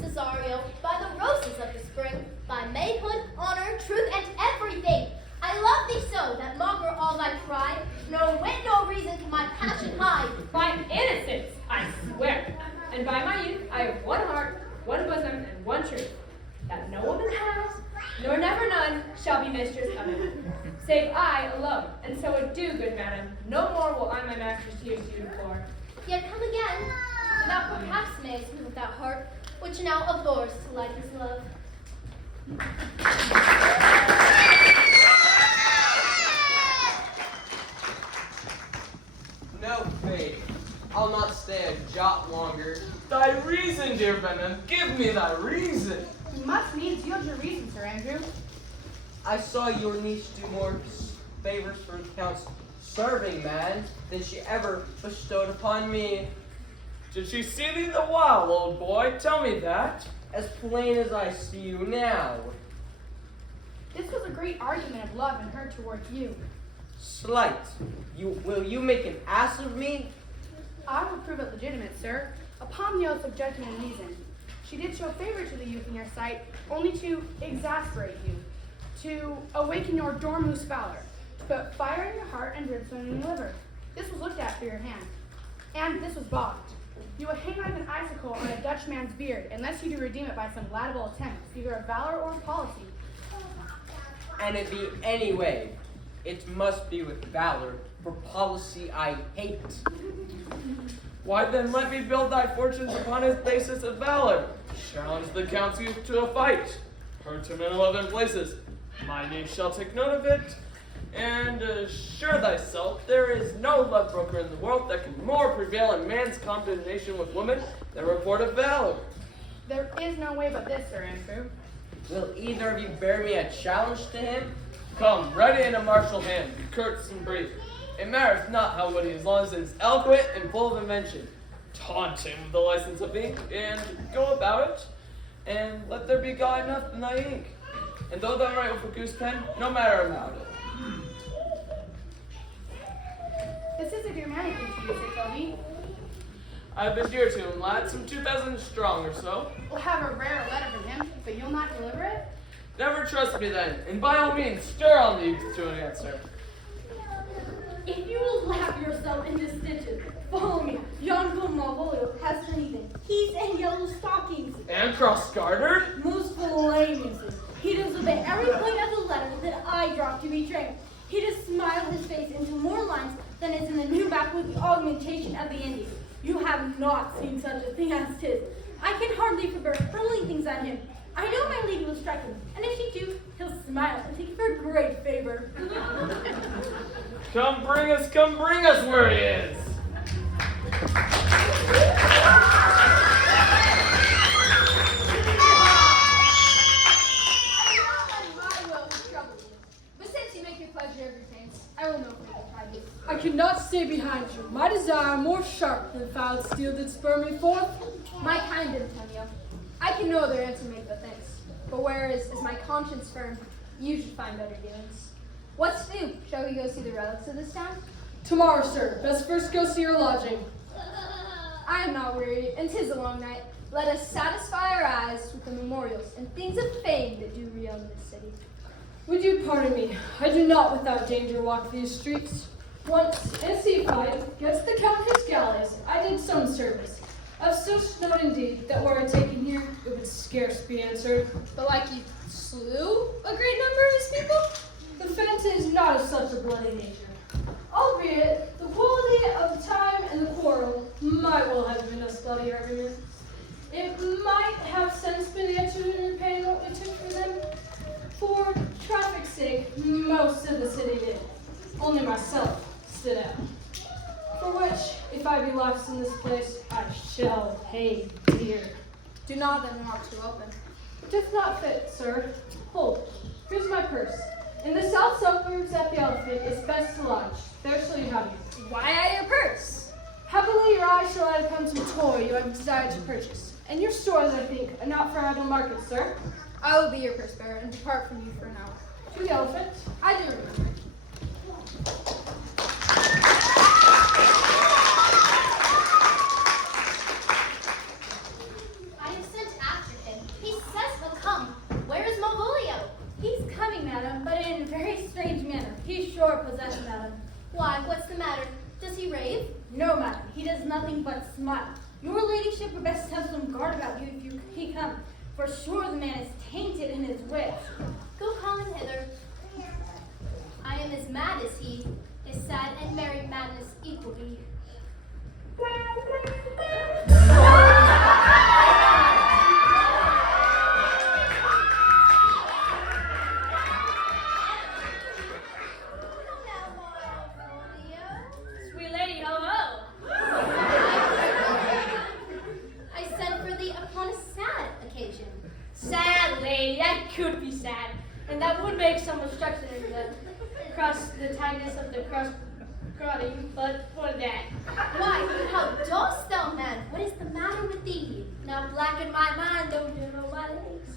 Cesario, by the roses of the spring, by maidhood, honor, truth, and everything, I love thee so that maugre all thy pride, nor wit nor reason can my passion hide. By innocence, I swear, and by my youth, I have one heart, one bosom, and one truth, that no woman has, nor never none shall be mistress of it, save I alone, and so adieu, good madam, no more will I my master's tears to deplore. Yet come again, and thou perhaps mayest move that heart, which now abhors to like his love. No, faith. I'll not stay a jot longer. Thy reason, dear Benham, give me thy reason. You must needs yield your reason, Sir Andrew. I saw your niece do more favors for the Count's serving man than she ever bestowed upon me. Did she see thee the while, old boy? Tell me that. As plain as I see you now. This was a great argument of love in her towards you. Slight. Will you make an ass of me? I will prove it legitimate, sir, upon the oath of judgment and reason. She did show favor to the youth in your sight, only to exasperate you, to awaken your dormouse valor, to put fire in your heart and brimstone in your liver. This was looked at for your hand, and this was balked. You would hang like an icicle on a Dutchman's beard, unless you do redeem it by some laudable attempt, either of valor or policy. And it be any way, it must be with valor, for policy I hate. Why then let me build thy fortunes upon his basis of valor. Challenge the Count's youth to a fight. Hurt him in 11 places. My niece shall take note of it. And assure thyself there is no love broker in the world that can more prevail in man's condemnation with woman than report of valor. There is no way but this, Sir Andrew. Will either of you bear me a challenge to him? Come, ready in a martial hand, be courteous and brief. It matters not how witty, as long as it is eloquent and full of invention. Taunt him with the license of ink, and go about it, and let there be God enough in thy ink. And though thou write with a goose pen, no matter about it. This is a dear man, to you, Sir Toby. I've been dear to him, lad, some 2,000 strong or so. We'll have a rare letter from him, but you'll not deliver it? Never trust me then, and by all means, stir on the youth to an answer. If you will lap yourself in the stitches, follow me. Yon good Malvolio has anything. He's in yellow stockings. And cross-gartered? Most blamelessly. He does obey every point of the letter that I drop to betray him. He does smile his face into more lines than is in the new map with the augmentation of the Indies. You have not seen such a thing as 'tis. I can hardly forbear hurling things at him. I know my lady will strike him, and if she do, he'll smile and take it for a great favor. Come bring us where he is. I cannot stay behind you. My desire more sharp than foul steel did spur me forth. My kind Antonio, I can no other answer make but thanks. But whereas is my conscience firm, you should find better dealings. What's new? Shall shall we go see the relics of this town? Tomorrow, sir. Best first go see your lodging. I am not weary, and 'tis a long night. Let us satisfy our eyes with the memorials and things of fame that do real in this city. Would you pardon me? I do not without danger walk these streets. Once, in a sea fight, against the Count his galleys, I did some service. Of such note indeed, that were I taken here, it would scarce be answered. But like you slew a great number of his people? The fence is not of such a bloody nature. Albeit, the quality of the time and the quarrel might well have been a bloody argument. It might have since been answered in repaying what we took for them. For traffic's sake, most of the city did. Only myself stood out. For which, if I be lost in this place, I shall pay dear. Do not then walk too open. Doth not fit, sir. Hold, here's my purse. In the south suburbs at the Elephant, it's best to lodge. There shall you have it. Why I your purse? Happily your eye shall light upon some toy you have desired to purchase. And your stores, I think, are not for idle market, sir. I will be your purse bearer and depart from you for an hour. To the Elephant. I do remember. I have sent after him. He says he'll come. Where is Malvolio? He's coming, madam, but in a very strange manner. He's sure possessed, madam. Why, what's the matter? Does he rave? No, madam, he does nothing but smile. Your ladyship would best have some guard about you if he come, for sure the man is tainted in his wits. Go call him hither. I am as mad as he. His sad and merry madness equal be. Sweet lady, ho ho! I sent for thee upon a sad occasion. Sad lady, that could be sad, and that would make some obstruction in the tightness of the crowding, but for that. Why, how dost thou, man? What is the matter with thee? Not black in my mind, don't you know my legs?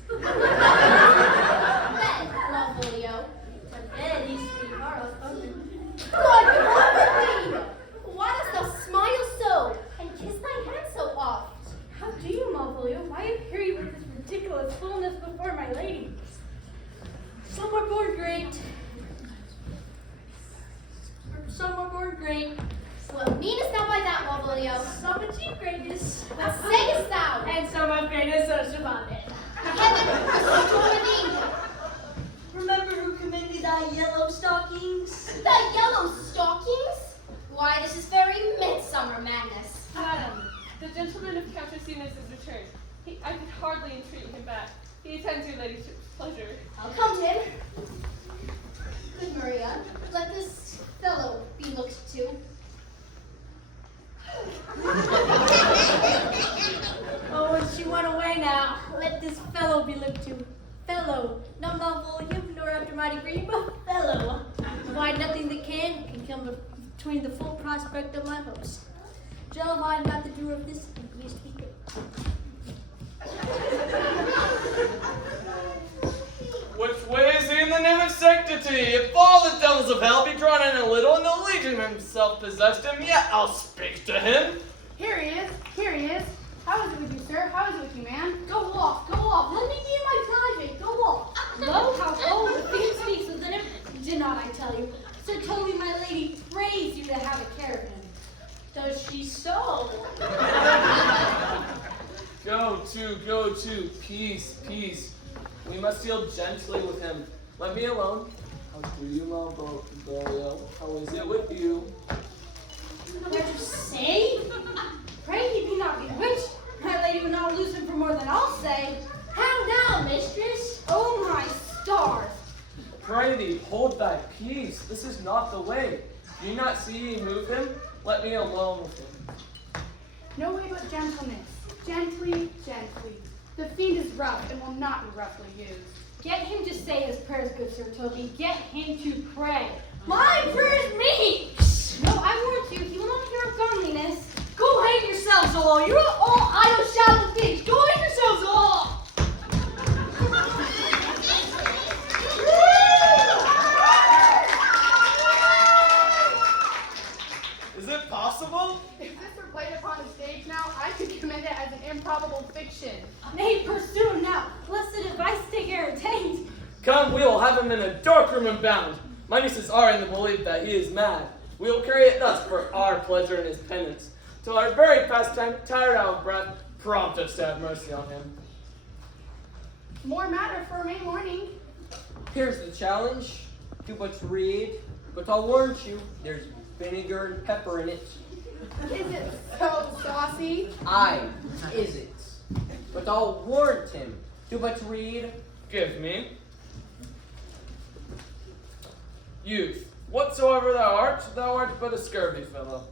Bed, Malvolio. To bed, he's sweetheart, I was hungry. Good heaven! Why dost thou smile so, and kiss thy hand so oft? How do you, Malvolio? Why appear you with this ridiculous fullness before my lady? Some were born great. Some were born great. What meanest thou by that, Malvolio? Some achieve greatness. What sayest thou? And some of greatness are survived. Heaven, restore to an angel. Remember who commended thy yellow stockings? The yellow stockings? Why, this is very midsummer madness. Madam, the gentleman of Count Racina's is returned. I could hardly entreat him back. He attends your ladyship's pleasure. I'll come to him. Good Maria, let this fellow be looked to. Oh, and she went away now. Let this fellow be looked to. Fellow, not Malvolio, nor after my degree, but fellow. Why, nothing that can come between the full prospect of my hopes. Jellovine got the door of this, and he is to be good. Which way is he in the name of sanctity? If all the devils of hell be drawn in a little, and the legion himself possessed him, yet I'll speak to him. Here he is. Here he is. How is it with you, sir? How is it with you, man? Go off. Go off. Let me be in my private. Go off. Lo, how old the fiend speaks within him. Did not I tell you? Sir Toby, my lady, prays you to have a care of him. Does she so? Go to, peace, peace. We must deal gently with him. Let me alone. How do you, Malvolio? How is it with you? What you say? Pray he be not bewitched. My lady would not lose him for more than I'll say. How now, mistress? Oh my stars! Pray thee, hold thy peace. This is not the way. Do you not see ye move him? Let me alone with him. No way but gentleness. Gently, gently. The fiend is rough and will not be roughly used. Get him to say his prayers, good Sir Toby. Get him to pray. My prayers me! No, I warrant you, he will not hear of godliness. Go hang yourselves all. You're all idle shallow things. Go hang yourselves all. improbable fiction. Nay, pursue him now, lest the device take air attained. Come, we will have him in a dark room and bound. My nieces are in the belief that he is mad. We will carry it thus for our pleasure and his penance, till our very pastime, tired out of breath, prompt us to have mercy on him. More matter for a May morning. Here's the challenge. Do but read, but I'll warn you, there's vinegar and pepper in it. Is it so saucy? Aye, is it? But I'll warn him. Do but read. Give me. Youth, whatsoever thou art but a scurvy fellow.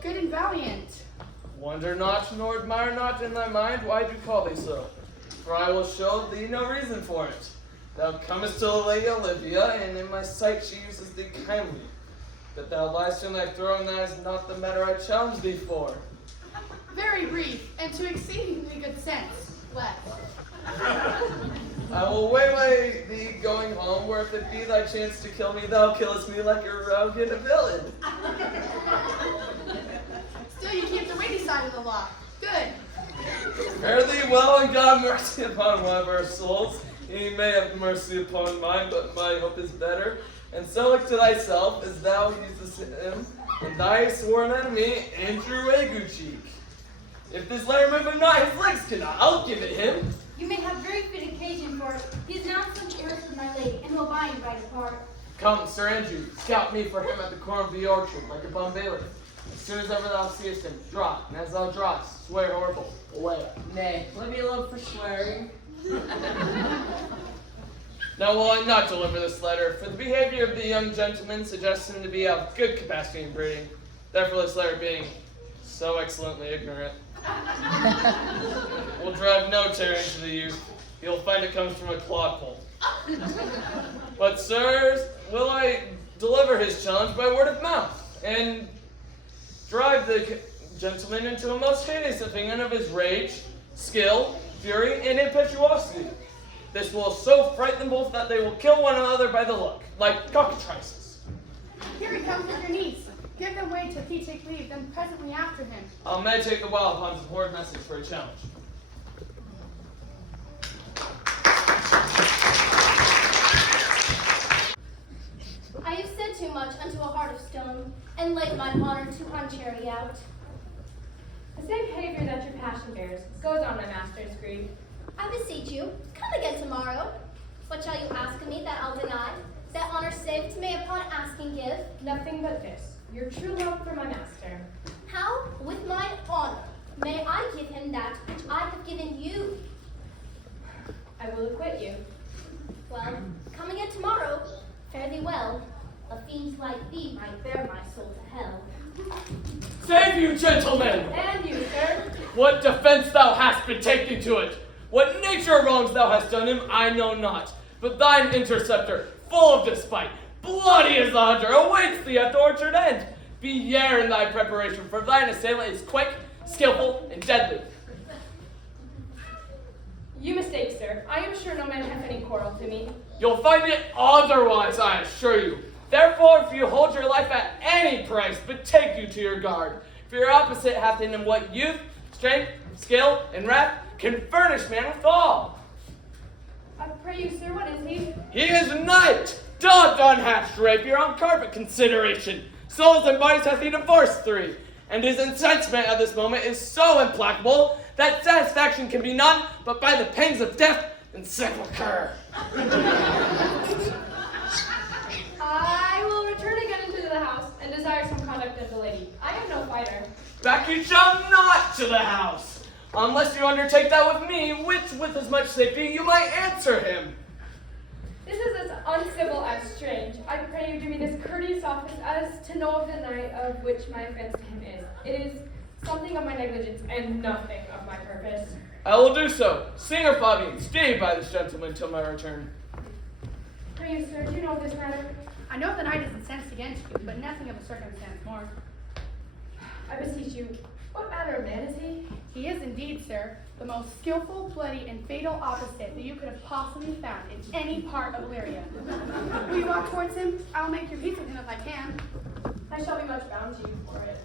Good and valiant. Wonder not, nor admire not in thy mind why do call thee so. For I will show thee no reason for it. Thou comest to the Lady Olivia, and in my sight she uses thee kindly. But thou liest in thy throne, that is not the matter I challenge thee for. Very brief, and to exceedingly good sense. Left. I will waylay thee going home, where if it be thy chance to kill me, thou killest me like a rogue and a villain. Still, you keep the weighty side of the law. Good. Fare thee well, and God mercy upon one of our souls. He may have mercy upon mine, but my hope is better. And so look to thyself, as thou usest him, and thy sworn enemy, Andrew Agucheek. If this letter move him not, his legs cannot. I'll give it him. You may have very fit occasion for it. He is now some earth with my lady, and will by and by depart. Come, Sir Andrew, scout me for him at the corner of the orchard, like a bum bailiff. As soon as ever thou seest him, draw, and as thou drawest, swear horrible. Away. Nay, let me alone for swearing. Now will I not deliver this letter, for the behavior of the young gentleman suggests him to be of good capacity in breeding. Therefore this letter being so excellently ignorant will drive no terror into the youth. You'll find it comes from a clodpole. But sirs, will I deliver his challenge by word of mouth, and drive the gentleman into a most hideous opinion of his rage, skill, fury, and impetuosity. This will so frighten them both that they will kill one another by the look, like cockatrices. Here he comes with your niece. Give them way till he take leave, then presently after him. I'll meditate a while upon some horrid message for a challenge. I have said too much unto a heart of stone, and laid mine honor too unchary out. The same behavior that your passion bears goes on my master's grief. I beseech you, come again tomorrow. What shall you ask of me that I'll deny? That honor saved may upon asking give? Nothing but this, your true love for my master. How? With mine honor may I give him that which I have given you? I will acquit you. Well, come again tomorrow. Fare thee well. A fiend like thee might bear my soul to hell. Save you, gentlemen! And you, sir. What defense thou hast been taking to it? What nature wrongs thou hast done him, I know not. But thine interceptor, full of despite, bloody as the hunter, awaits thee at the orchard end. Be yare in thy preparation, for thine assailant is quick, skillful, and deadly. You mistake, sir. I am sure no man hath any quarrel to me. You'll find it otherwise, I assure you. Therefore, if you hold your life at any price, betake you to your guard. For your opposite hath in him what youth, strength, skill, and wrath can furnish man withal. I pray you, sir, what is he? He is a knight, dogged unhatched rapier on carpet consideration. Souls and bodies hath he divorced 3, and his incensement at this moment is so implacable that satisfaction can be none but by the pangs of death and sepulchre. I will return again into the house and desire some conduct of the lady. I am no fighter. Back you shall not to the house, unless you undertake that with me, which with as much safety you might answer him. This is as uncivil as strange. I pray you do me this courteous office as to know of the night of which my offense to him is. It is something of my negligence and nothing of my purpose. I will do so. Singer Fabian, stay by this gentleman till my return. Pray you, sir, do you know of this matter? I know the knight is incensed against you, but nothing of a circumstance more. I beseech you, what manner of man is he? He is indeed, sir, the most skillful, bloody, and fatal opposite that you could have possibly found in any part of Illyria. Will you walk towards him? I'll make your peace with him if I can. I shall be much bound to you for it.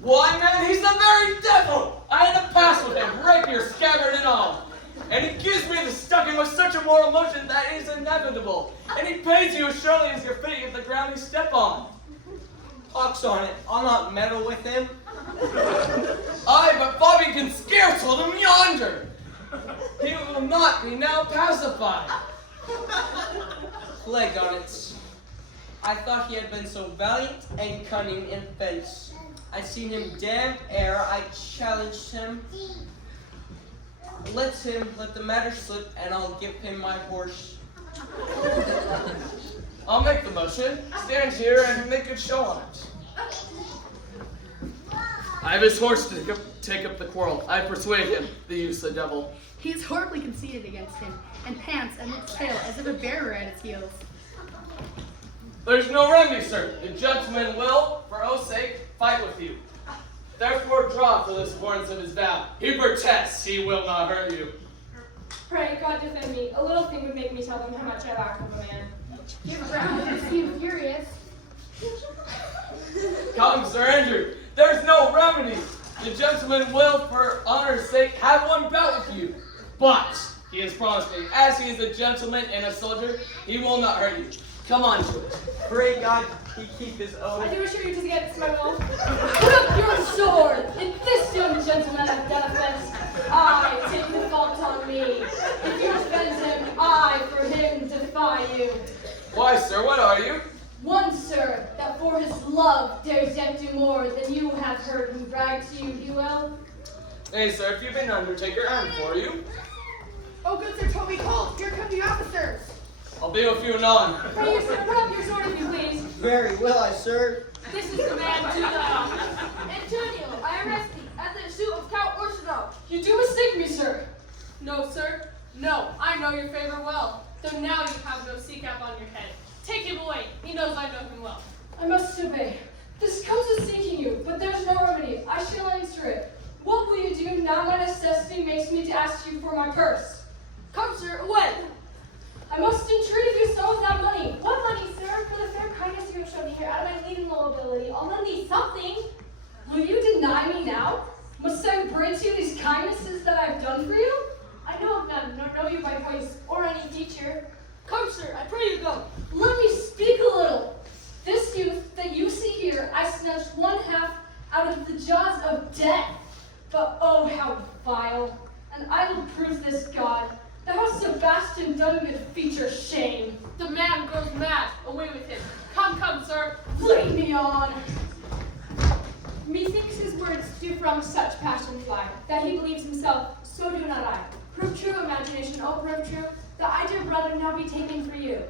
Why, man, he's the very devil! I had a pass with him, rapier, scabbard, and all. And he gives me the stucking with such a moral motion that is inevitable. And he pays you as surely as your feet hit the ground you step on. Pox on it, I'll not meddle with him. Aye, but Bobby can scarce hold him yonder. He will not be now pacified. Plague on it. I thought he had been so valiant and cunning in fence. I seen him damned ere I challenged him. Let the matter slip, and I'll give him my horse. I'll make the motion. Stand here and make a show on it. I have his horse to take up the quarrel. I persuade him, the useless devil. He is horribly conceited against him, and pants and its tail as if a bear were at its heels. There's no remedy, sir. The gentleman will, for oath's sake, fight with you. Therefore draw for this abhorrence of his vow. He protests he will not hurt you. Pray, God defend me. A little thing would make me tell them how much I lack of a man. Give ground, you seem furious. Come, Sir Andrew. There's no remedy. The gentleman will, for honor's sake, have one bout with you. But he has promised me, as he is a gentleman and a soldier, he will not hurt you. Come on, George. Pray God he keep his oath. I do assure you 'tis against my will. Put up your sword! If this young gentleman hath done offense, I take the fault on me. If you defend him, I for him defy you. Why, sir, what are you? One, sir, that for his love dares yet do more than you have heard him brag to you he will. Nay, sir, if you've been undertaker, I'm for you. Oh, good Sir Toby Colt, here come the officers. I'll be with you anon. Pray you, sir, put up your sword if you please. Very will I, sir. This is the man to the... Antonio, I arrest thee at the suit of Count Orsodo. You do mistake me, sir. No, sir. No, I know your favor well, though now you have no sea cap on your head. Take him away. He knows I know him well. I must obey. This comes of seeking you, but there's no remedy. I shall answer it. What will you do now my necessity makes me to ask you for my purse? Come, sir, away. I must entreat of you some of that money. What money, sir? For the fair kindness you have shown me here, out of my leading low ability, I'll lend thee something. Will you deny me now? Must I bring to you these kindnesses that I've done for you? I know of none, nor know you by voice, or any teacher. Come, sir, I pray you go. Let me speak a little. This youth that you see here, I snatched one half out of the jaws of death. But oh, how vile. And I will prove this, God. Thou Sebastian Dungan feature shame. The man grows mad. Away with him. Come, come, sir. Lead me on. Methinks his words do from such passion fly, that he believes himself, so do not I. Prove true, imagination, oh, prove true, that I, dear brother, now be taken for you.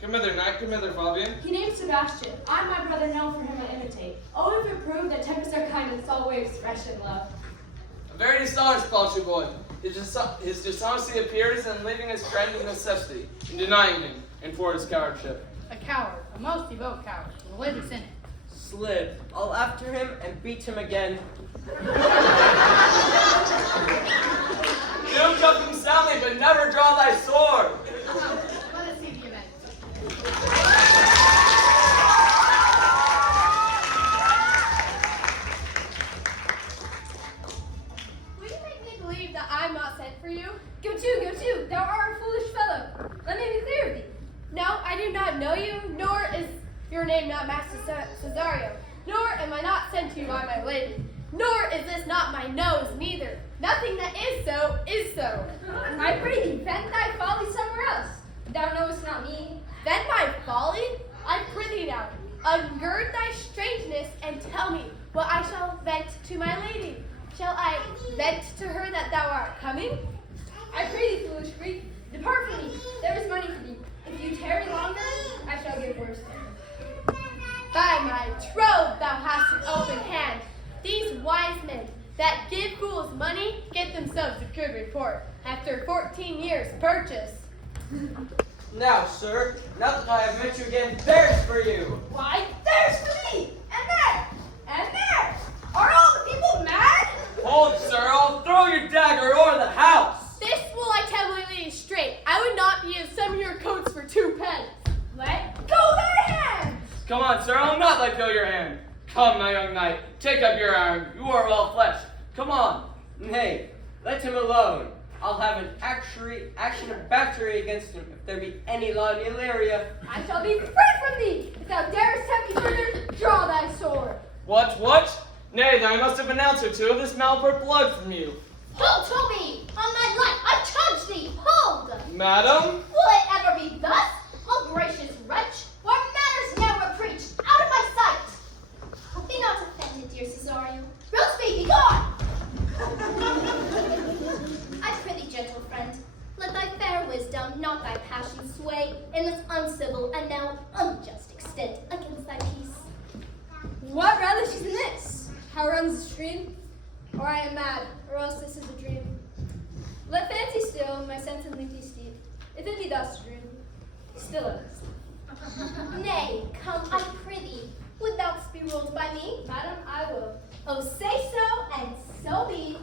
Come hither, knight, come hither, Fabian. He named Sebastian. I, my brother, know for him I imitate. Oh, if it prove that tempest our kindness always fresh in love. A very dishonest paltry boy. His dishonesty appears in leaving his friend of necessity, in denying him, and for his cowardship. A coward, a most devout coward, religious in it. Slid. I'll after him and beat him again. Do cuff him soundly, but never draw thy sword. Let us see the event. Will you make me believe that I'm not sent for you? Go to, thou art a foolish fellow. Let me be clear with thee. No, I do not know you, nor is your name not Master Cesario, nor am I not sent to you by my lady, nor is this not my nose neither. Nothing that is so, is so. I pray thee, vent thy folly somewhere else. Thou knowest not me. Vent my folly? I prithee now, ungird thy strangeness and tell me what I shall vent to my lady. Shall I vent to her that thou art coming? I pray thee, foolish Greek, depart from me. There is money for thee. If you tarry longer, I shall give worse. By my troth, thou hast an open hand. These wise men that give fools money get themselves a good report after 14 years' purchase. Now, sir, now that I have met you again, there's for you. Why, there's for me! And there! And there! Are all the people mad? Hold, sir, I'll throw your dagger o'er the house. This will I tell my lady straight. I would not be in some of your coats for 2 pence. Let go thy hand! Come on, sir, I'll not let go your hand. Come, my young knight, take up your arm. You are well fleshed. Come on. Nay, let him alone. I'll have an action of battery against him if there be any law in Illyria. I shall be free from thee. If thou darest tempt me further, draw thy sword. What? Nay, I must have an ounce or two of this Malbert blood from you. Hold to me! On my life, I charge thee! Hold! Madam? Will it ever be thus? O gracious wretch, where manners never preached, out of my sight! Be not offended, dear Cesario. Roseby, be gone! I prithee, gentle friend, let thy fair wisdom, not thy passion sway, in this uncivil and now unjust extent against thy peace. What relishes in this? How runs the stream? Or I am mad, or else this is a dream. Let fancy still, my sense and leafy steep. If it be thus a dream, still it is. Nay, come, I prithee, would thou be ruled by me? Madam, I will. Oh, say so, and so be.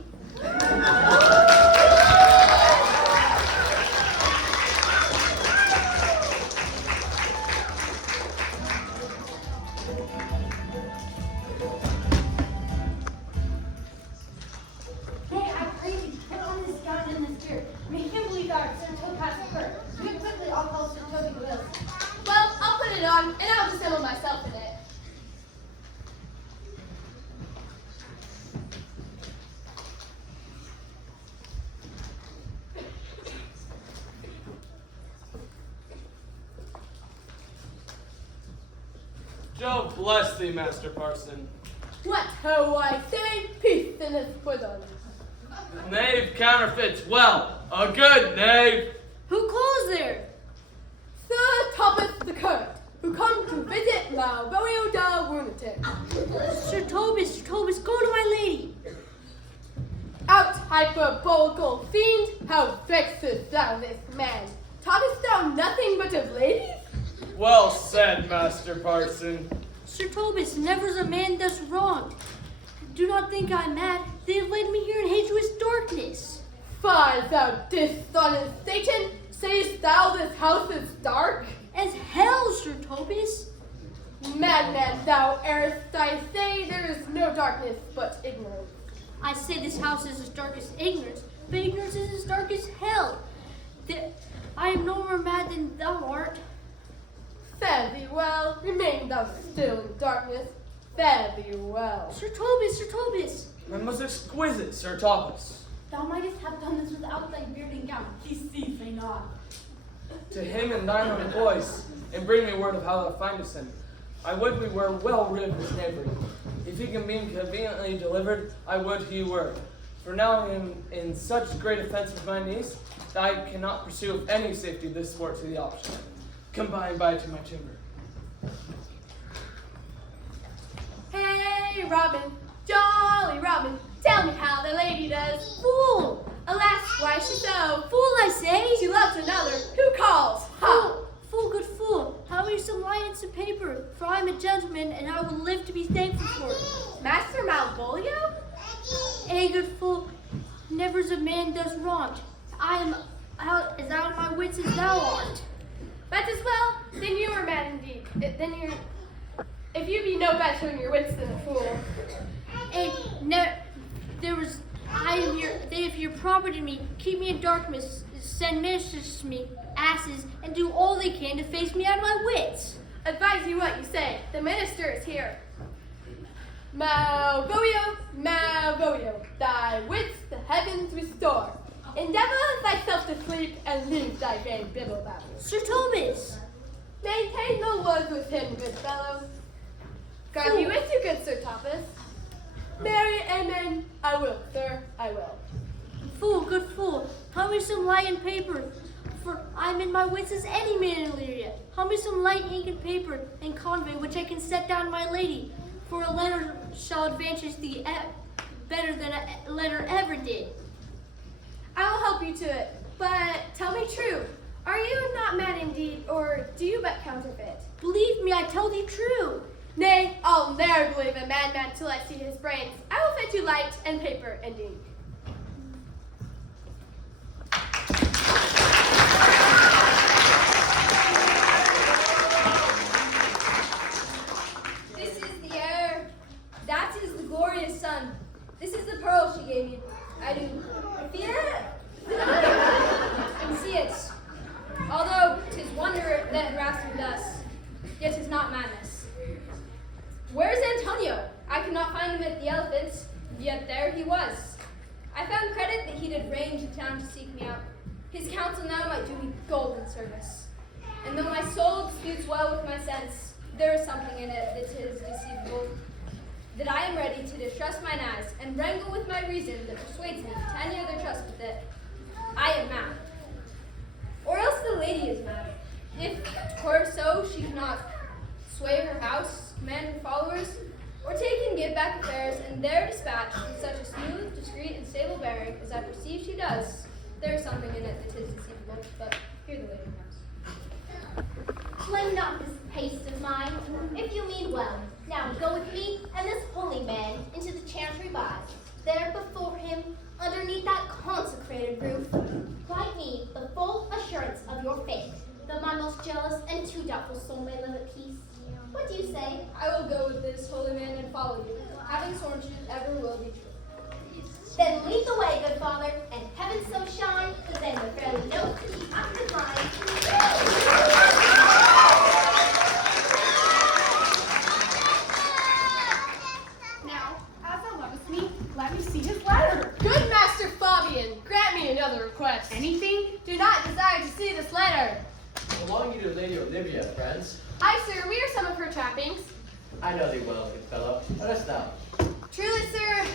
Nay, I pray thee, put on this gown and this beard. Make him believe thou art Sir Topaz the Hurt. Do it quickly, I'll call Sir Toby the Will. Well, I'll put it on, and I'll dissemble myself in it. Jove bless thee, Master Parson. What ho I say, peace in his bosom. Knave counterfeits well. A good knave. Who calls there? Sir Thomas the Curt, who come to visit Malvolio the lunatic. Sir Tobus, go to my lady. Out, hyperbolical fiend, how vexest thou this man? Taughtest thou nothing but of ladies? Well said, Master Parson. Sir Tobus, never's a man thus wronged. Do not think I'm mad. They have led me here in hatred darkness. Fie, thou dishonest Satan! Sayest thou this house is dark? As hell, Sir Tobus. Madman, thou errest, I say there is no darkness but ignorance. I say this house is as dark as ignorance, but ignorance is as dark as hell. I am no more mad than thou art. Fare thee well, remain thou still in darkness. Fare thee well. Sir Tobus. My most exquisite Sir Thomas. Thou mightest have done this without thy beard and gown. He sees thee not. To him and thine own voice, and bring me word of how thou findest him. I would we were well rid of his knavery. If he can be conveniently delivered, I would he were. For now I am in such great offense with my niece, that I cannot pursue with any safety this sport to the option. Come by and by to my chamber. Hey, Robin, jolly Robin, tell me how the lady does. Fool! Alas, why she so? Fool, I say! She loves another. Who calls? Ha! Fool, good fool! How me some lines of paper, for I am a gentleman, and I will live to be thankful for it. Master Malvolio? Good fool, never's a man does wronged. I am as out of my wits as thou art. But as well, then you are mad indeed. If you be no better in your wits than a fool. I am here, they have here property me, keep me in darkness, send ministers to me, asses, and do all they can to face me out of my wits. Advise you what you say. The minister is here. Malvolio, thy wits the heavens restore. Endeavor thyself to sleep and leave thy vain bibble babble. Sir Tobus! Maintain no words with him, good fellow. God be with you, good Sir Thomas. Marry, amen. I will, sir, I will. Fool, good fool, how me some light and paper, for I am in my wits as any man in Illyria. How me some light ink and paper and convey which I can set down my lady, for a letter shall advantage thee better than a letter ever did. I will help you to it, but tell me true. Are you not mad indeed, or do you but counterfeit? Believe me, I tell thee true. Nay, I'll ne'er believe a madman till I see his brains. I will fetch you light and paper and ink. This is the air son. This is the pearl she gave me. I do feel it. And see it. Although 'tis wonder that grasps me thus, yet 'tis not madness. Where is Antonio? I could not find him at the elephants, yet there he was. I found credit that he did range in town to seek me out. His counsel now might do me golden service. And though my soul disputes well with my sense, there is something in it that is deceivable, that I am ready to distrust mine eyes, and wrangle with my reason that persuades me to any other trust with it. I am mad. Or else the lady is mad. If 'twere so, she cannot sway her house, command her followers, or take and give back affairs, and their dispatch with such a smooth, discreet, and stable bearing as I perceive she does. There is something in it that is deceivable, but here the lady comes. Blame not this haste of mine, if you mean well. Now go with me and this holy man into the chantry by. There before him, underneath that consecrated roof, plight me the full assurance of your faith, that my most jealous and too doubtful soul may live at peace. What do you say? I will go with this holy man and follow you, having sworn to ever will be true. Then lead the way, good father, and heaven so shine that they may fairly know to keep after mine. Now, as thou lovest me, let me see his letter. Good Master Fabian, grant me another request. Anything? Do not desire to see this letter. Belong you to Lady Olivia, friends. Aye, sir, we are some of her trappings. I know thee well, good fellow. Let us know. Truly, sir,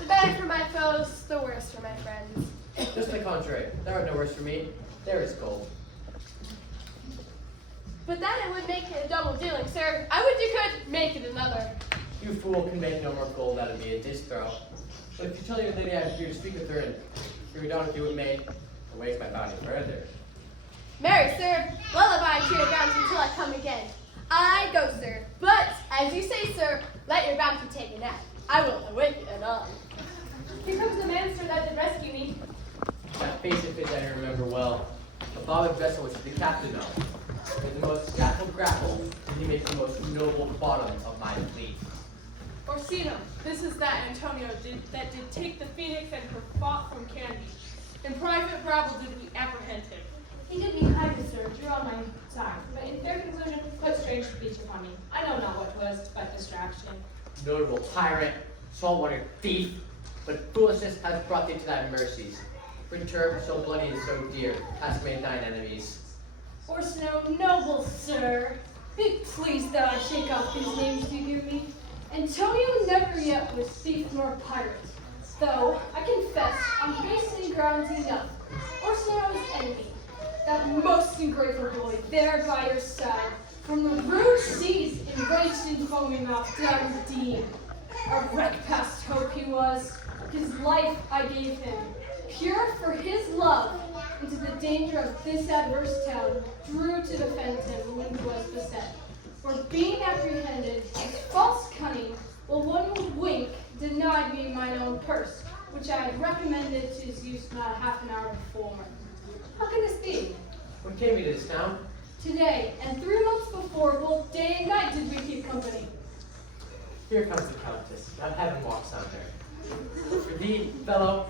the better for my foes, the worse for my friends. Just the contrary. Thou art no worse for me. There is gold. But then it would make it a double dealing, sir. I would you could make it another. You fool can make no more gold out of me at this throw. But if you tell your lady I am here to speak with her and bring down with you it may, to waste my bounty further. Marry, sir, well abide to your bounty until I come again. I go, sir. But, as you say, sir, let your bounty take a nap. I will awake it anon. Here comes the man, sir, that did rescue me. That face of his I remember well. The bobbed vessel which the captain of. With the most scaffold grapple, did he make the most noble bottom of my fleet. Orsino, this is that Antonio that did take the phoenix and her fought from Candy. In private rabble did we apprehend him. He did me kindly, sir, drew on my side, but in fair conclusion, put strange speech upon me. I know not what 'twas, but distraction. Notable tyrant, saltwater thief, but foolishness has brought thee to thy mercies. For turf so bloody and so dear, hast made thine enemies. Orsino, noble sir, be pleased that I shake off these names you give me. Antonio never yet was thief nor pirate, though I confess on base grounds enough. Orsino's enemy, that most ungrateful boy there by your side, from the rude seas enraged in foamy mouth down the Dean. A wreck past hope he was, his life I gave him, pure for his love, into the danger of this adverse town, drew to defend him when he was beset. For being apprehended, his false cunning, while one wink denied me mine own purse, which I had recommended to his use not half an hour before. How can this be? When came you to this town? Today, and 3 months before, both day and night did we keep company. Here comes the Countess. Now heaven walks on her. For thee, fellow,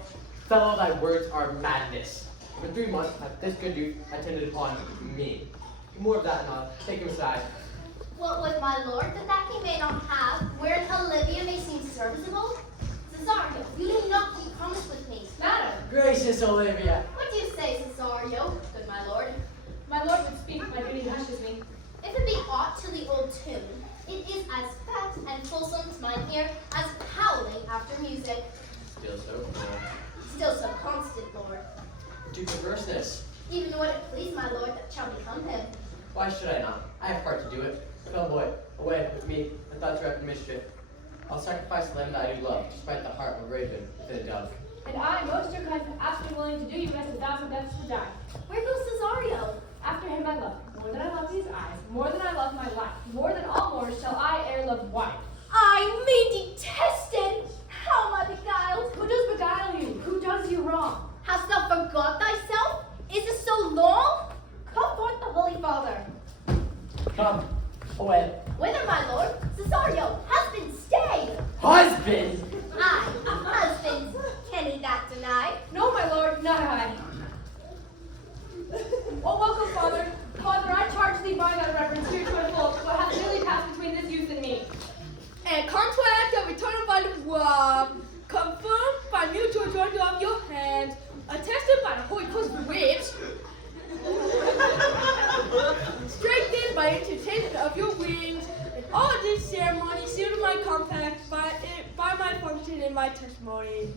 thy words are madness. For 3 months hath this good youth attended upon me. More of that and I'll take him aside. What would my lord that he may not have, wherein Olivia may seem serviceable? Cesario, you do not keep promise with me. Madam, Gracious Olivia. What do you say, Cesario, good my lord? my lord would speak, my duty hushes me. If it be aught to the old tune, it is as fat and fulsome to mine ear as howling after music. Still so cool. Still so constant, lord. Do perverseness. Even would it please my lord that shall become him. Why should I not? I have part to do it. Fellow boy, away with me, and thoughts are up to mischief. I'll sacrifice the lamb that I do love, despite the heart of a raven within a dove. And I, most your kind, absolutely willing to do you best 1,000 deaths to die. Where goes Cesario? After him I love, more than I love these eyes, more than I love my life, more than all more shall I e'er love wife. I me detested! How am I beguiled? Who does beguile you? Who does you wrong? Hast thou forgot thyself? Is it so long? Call forth the Holy Father. Come, away. Whither, my lord? Cesario, husband, stay! Husband! and contract of eternal by the word, confirmed by mutual joining of your hands, attested by the holy cause of the whips, strengthened by interchange of your wings, and all this ceremony sealed in my compact by my function and my testimony.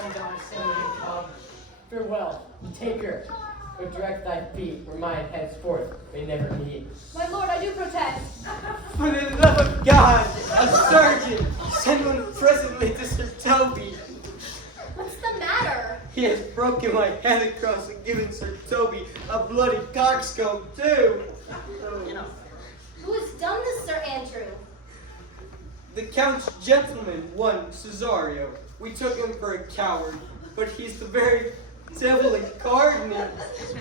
Oh God, send me to come. Farewell, take her. But direct thy feet where mine henceforth may never meet. My lord, I do protest. For the love of God, a sergeant, send one presently to Sir Toby. What's the matter? He has broken my head across and given Sir Toby a bloody coxcomb too. Who has done this, Sir Andrew? The Count's gentleman, one Cesario. We took him for a coward, but he's the very devil incarnate.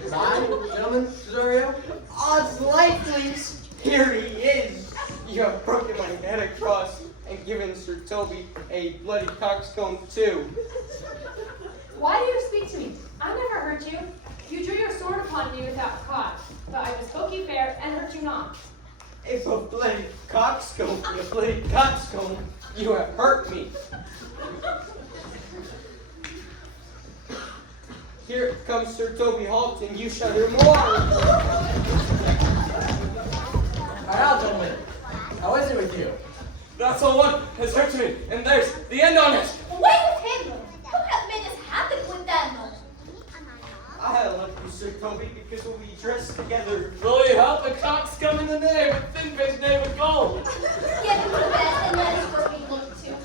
Mine, gentlemen, Cesario? Odds likelies, here he is. You have broken my head across and given Sir Toby a bloody coxcomb too. Why do you speak to me? I never hurt you. You drew your sword upon me without cause, but I bespoke you fair and hurt you not. If a bloody coxcomb be a bloody coxcomb, you have hurt me. Here comes Sir Toby Halton, you shall hear more. Alright, gentlemen. How is it with you? That's all one has hurt me, and there's the end on it. Away with him! Who could have made this happen with them? I love you, Sir Toby, because when we dress together, Will you help the coxcomb in the name with thin-faced name with gold? Get him to bed and let his work be looked to.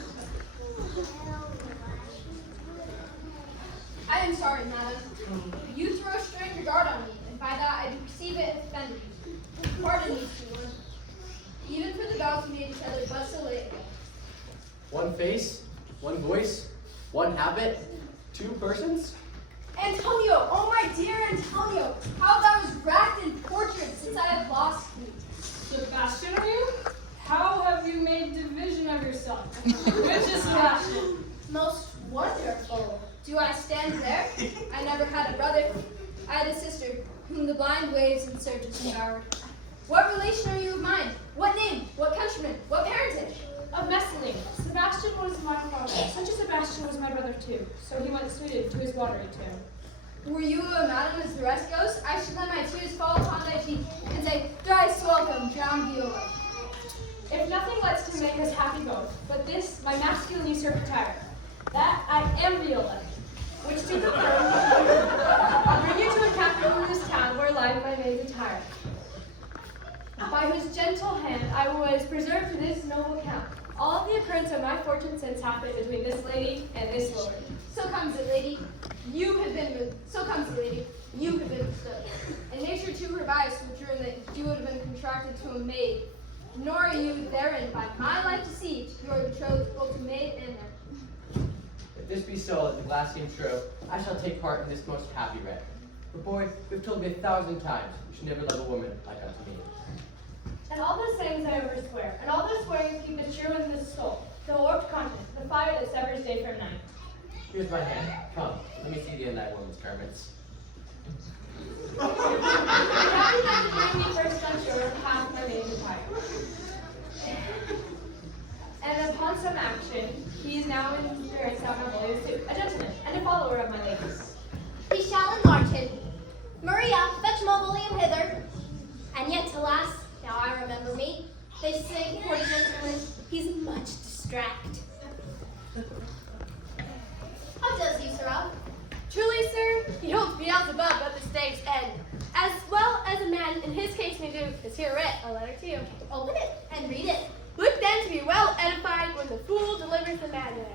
I am sorry, madam. You throw strange regard on me, and by that I do perceive it has offended you. Pardon me, Steward. Even for the vows we made each other but so late ago. One face, one voice, one habit, two persons? Antonio, oh my dear Antonio, how thou was racked and tortured since I have lost thee. Sebastian, are you? How have you made division of yourself? Which is Sebastian? Most wonderful. Do I stand there? I never had a brother. I had a sister, whom the blind waves and surges devoured. What relation are you of mine? What name? What countryman? What parentage? Of Messling, Sebastian was my father. Such a Sebastian was my brother too, so he went suited to his watery tune. Were you a madam as the rest goes? I should let my tears fall upon thy cheek and say, thrice welcome, John Viola. If nothing lets to make us happy both, but this, my masculine usurp attire, that I am Viola, which to confirm, I'll bring you to a captain in this town where lies my maid's attire. By whose gentle hand I was preserved to this noble count. All the occurrence of my fortune since happened between this lady and this lord. So comes it, lady. You have been bestowed. And nature too her bias would dream that you would have been contracted to a maid. Nor are you therein by my life deceived. You are betrothed both to maid and man. If this be so at the Glacium Trove, I shall take part in this most happy wreck. But boy, you've told me 1,000 times, you should never love a woman like unto me. And all those sayings I ever swear, and all those swearings keep it true in this soul, the warped conscience, the fire that severs day from night. Here's my hand. Come, let me see thee in thy woman's garments. Happy that to bring me first on shore past my maid's attire. And upon some action, he is now in spirits out my boy's suit, a gentleman, and a follower of my lady's. He shall enlarge him. Maria, fetch William hither. And yet, alas, now I remember me. They say, poor gentleman, he's much distract. How does he, sirrah? Truly, sir, he holds Beelzebub at the stave's end, as well as a man in his case may do, is here writ, a letter to you. Open it and read it. Look then to be well edified when the fool delivers the madman.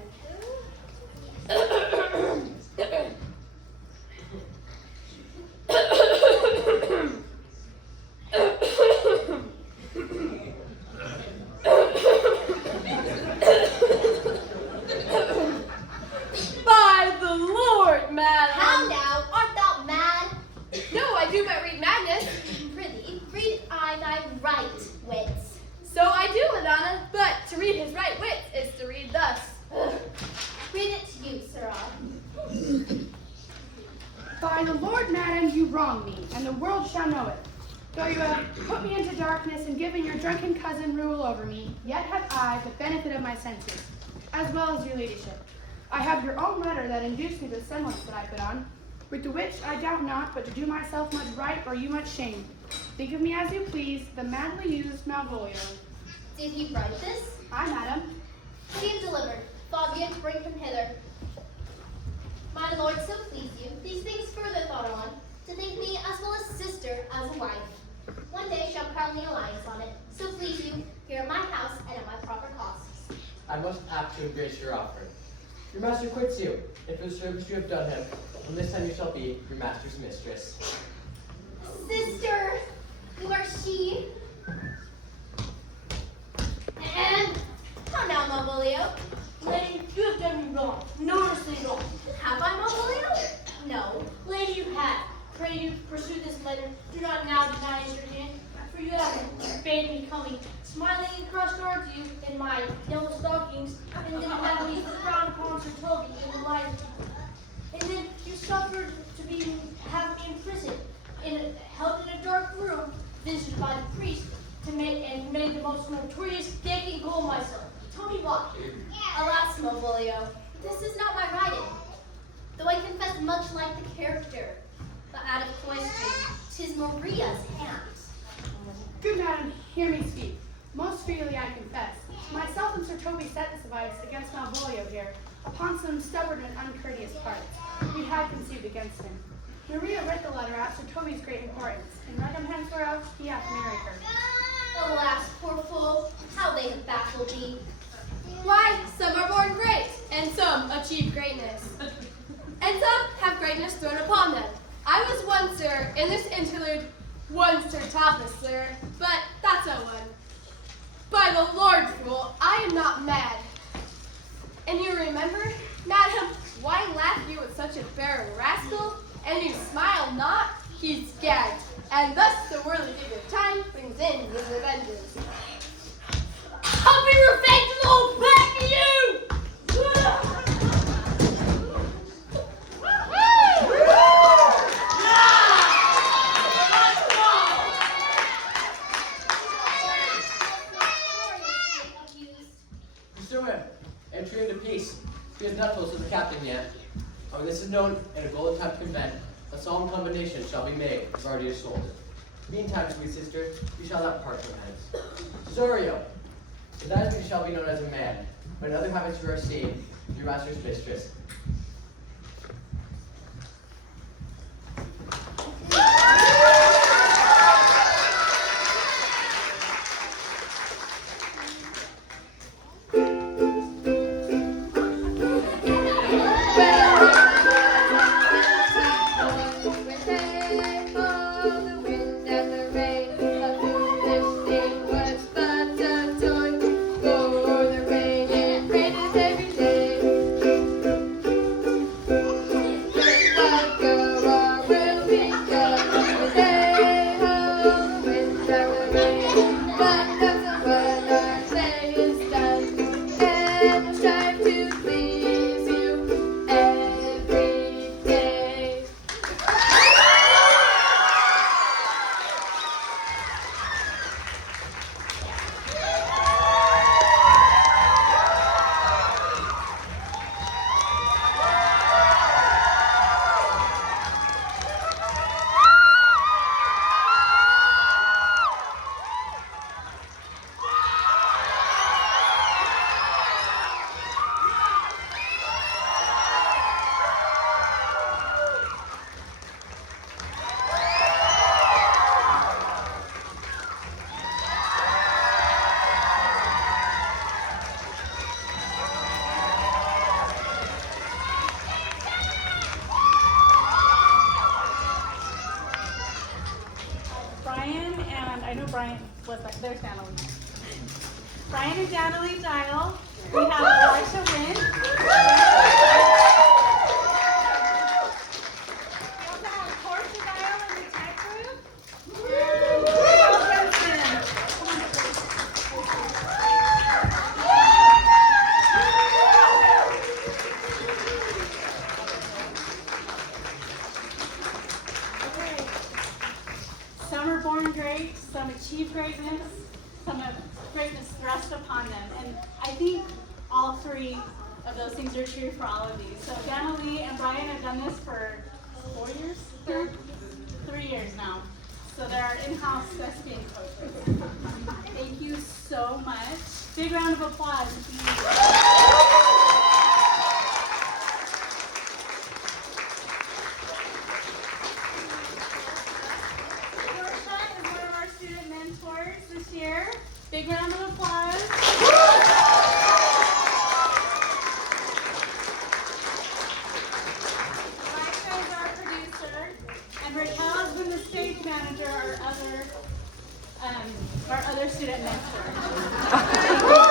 By the Lord, madam! How now? Art thou mad? No, I do but read madness. Prithee, read I thy right wits. So I do, Madonna, but to read his right wits is to read thus. Read it to you, sirrah. By the Lord, madam, end you wrong me, and the world shall know it. Though you have put me into darkness and given your drunken cousin rule over me, yet have I the benefit of my senses, as well as your ladyship. I have your own letter that induced me the semblance that I put on, with the which I doubt not but to do myself much right or you much shame. Think of me as you please, the madly used Malvolio. Did he write this? Aye, madam. See him delivered. Fabian, bring him hither. My lord, so please you, these things further thought on, to think me as well a sister as a wife. One day shall crown the alliance on it. So please you, here at my house and at my proper costs. I must act to embrace your offer. Your master quits you, and for the service you have done him, from this time you shall be your master's mistress. Sister, you are she. And come now, Malvolio. Lady, you have done me wrong, enormously wrong. Have I, Malvolio? No. Lady, you have. Pray you pursue this letter. Do not now deny us your hand, for you have bade me coming, smiling across door to you in my yellow stockings, and then have me frown upon Sir Toby in the light of people. And then you suffered to have me in prison, held in a dark room, visited by the priest, to make the most notorious gaping hole myself. Tell me why. Alas, Malvolio, this is not my writing, though I confess much like the character. But out of cloistering, 'tis Maria's hands. Good madam, hear me speak. Most freely I confess. Myself and Sir Toby set this advice against Malvolio here, upon some stubborn and uncourteous parts we had conceived against him. Maria read the letter at Sir Toby's great importance, and read him henceforth he hath married her. Alas, poor fool, how they have baffled me. Why, some are born great, and some achieve greatness. And some have greatness thrown upon them. I was one, sir, in this interlude, one Sir Thomas, sir, but that's no one. By the Lord, fool, I am not mad. And you remember, madam, why laugh you at such a barren rascal? And you smile not, he's gagged. And thus the whirligig of time brings in his revenges. I'll be revengeful back to you! Pursue him, and treat him to peace. He has not told us to the captain yet. When this is known and a golden time convent, a solemn combination shall be made, as already is told. Meantime, sweet sister, you shall not part from hence. Cesario, for that is you shall be known as a man. When other habits you are seen, your master's mistress. There's Natalie. Brian and Natalie Dial. We have Elisha Wynn. We also have Portia Dial in the tech group. And Michelle Benson. Some are born great, some achieve greatness, some have greatness thrust upon them. And I think all three of those things are true for all of these. So Dana Lee and Brian have done this for 4 years? 3 years now. So they're our in-house thespian coaches. Thank you so much. Big round of applause. This year. Big round of applause. Micah is our producer, and Raquel has been the stage manager, our other student mentor.